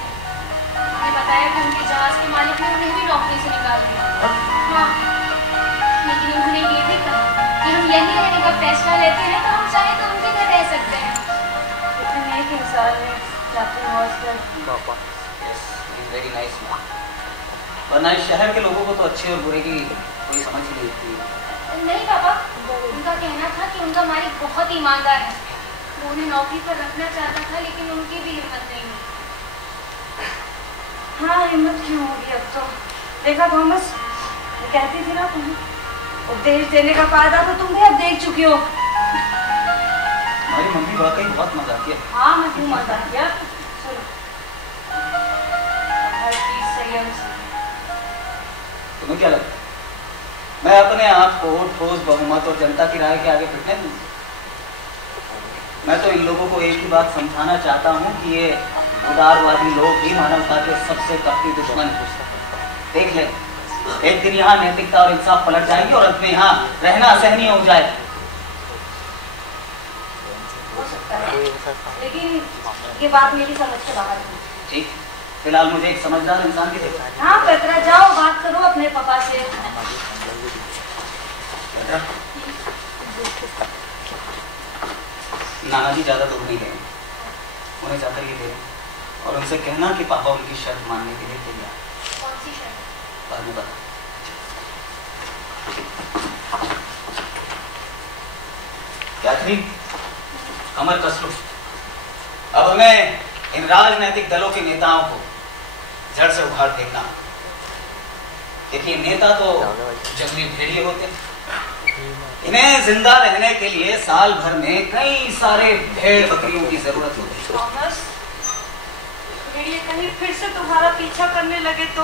उन्होंने बताया कि उनके जहाज के मालिक ने उन्हें भी नौकरी से निकाल दिया। हाँ, लेकिन उन्होंने ये भी कहा कि हम यहीं रहने का फैसला लेते हैं तो हम चाहे तो उनके घर रह सकते हैं। इतने एक इंसान है कैप्टन बॉस्टर। पापा वेरी नाइस मैन। वरना इस शहर के लोगों को तो अच्छे और बुरे की कोई समझ ही नहीं होती। नहीं पापा, उनका कहना था कि उनका मालिक बहुत ईमानदार है। वो उन्हें नौकरी पर रखना चाहता था लेकिन उनकी भी हिम्मत नहीं हुई। हाँ, हिम्मत क्यों होगी अब तो। देखा थॉमस, मैं कहती थी ना तुम्हें, उपदेश देने का फायदा तो तुम भी अब देख चुकी हो। हमारी मम्मी वाकई बहुत मजाक है। हाँ, मैं क्यों मजाक किया? सुनो, हर चीज संयम से। तुम्हें क्या लगता है मैं अपने आप को ठोस बहुमत और जनता की राय के आगे फिटने दूं? मैं तो इन लोगों को एक ही बात समझाना चाहता हूँ कि ये उदारवादी लोग ही मानवता के सबसे कपटी दुश्मन हैं। देख ले, एक दिन यहाँ नैतिकता और इंसाफ पलट जाएंगे और अंत में यहाँ रहना असहनीय हो जाए। हो सकता है, लेकिन ये बात मेरी समझ के बाहर है। ठीक, फिलहाल मुझे एक समझदार इंसान की जरूरत है। हाँ पेत्रा, जाओ बात करो अपने पापा से। नाना जी ज्यादा दूर नहीं गए, उन्हें जाकर ये दे और उनसे कहना कि पापा उनकी शर्त मानने के लिए तैयार। कौन सी शर्त? बाद में बता। कैथरीन, कमर कस लो। अब हमें इन राजनीतिक दलों के नेताओं को जड़ से उखाड़ फेंकना। देखिए, नेता तो जंगली भेड़िए होते हैं। इन्हें जिंदा रहने के लिए साल भर में कई सारे भेड़ बकरियों की जरूरत होती है। थॉमस, भेड़िए कहीं फिर से तुम्हारा पीछा करने लगे तो?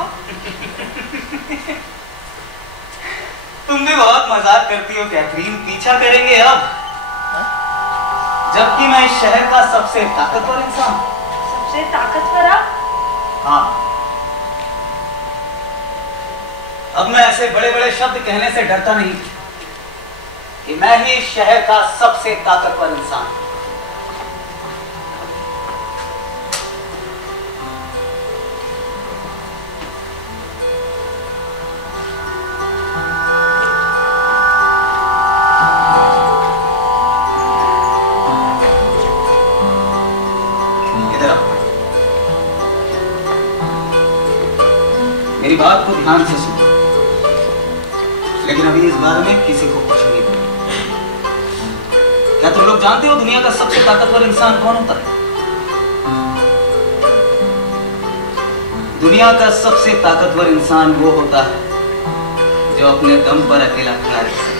तुम भी बहुत मजाक करती हो कैथरीन। पीछा करेंगे अब, जबकि मैं इस शहर का सबसे ताकतवर इंसान। सबसे ताकतवर आप? हाँ, अब मैं ऐसे बड़े बड़े शब्द कहने से डरता नहीं कि मैं ही इस शहर का सबसे ताकतवर इंसान। इधर आओ, मेरी बात को ध्यान से सुनो, लेकिन अभी इस बारे में किसी को कुछ नहीं बोलो। क्या तुम लोग जानते हो दुनिया का सबसे ताकतवर इंसान कौन होता है? दुनिया का सबसे ताकतवर इंसान वो होता है जो अपने दम पर अकेला खड़ा रह सकता है।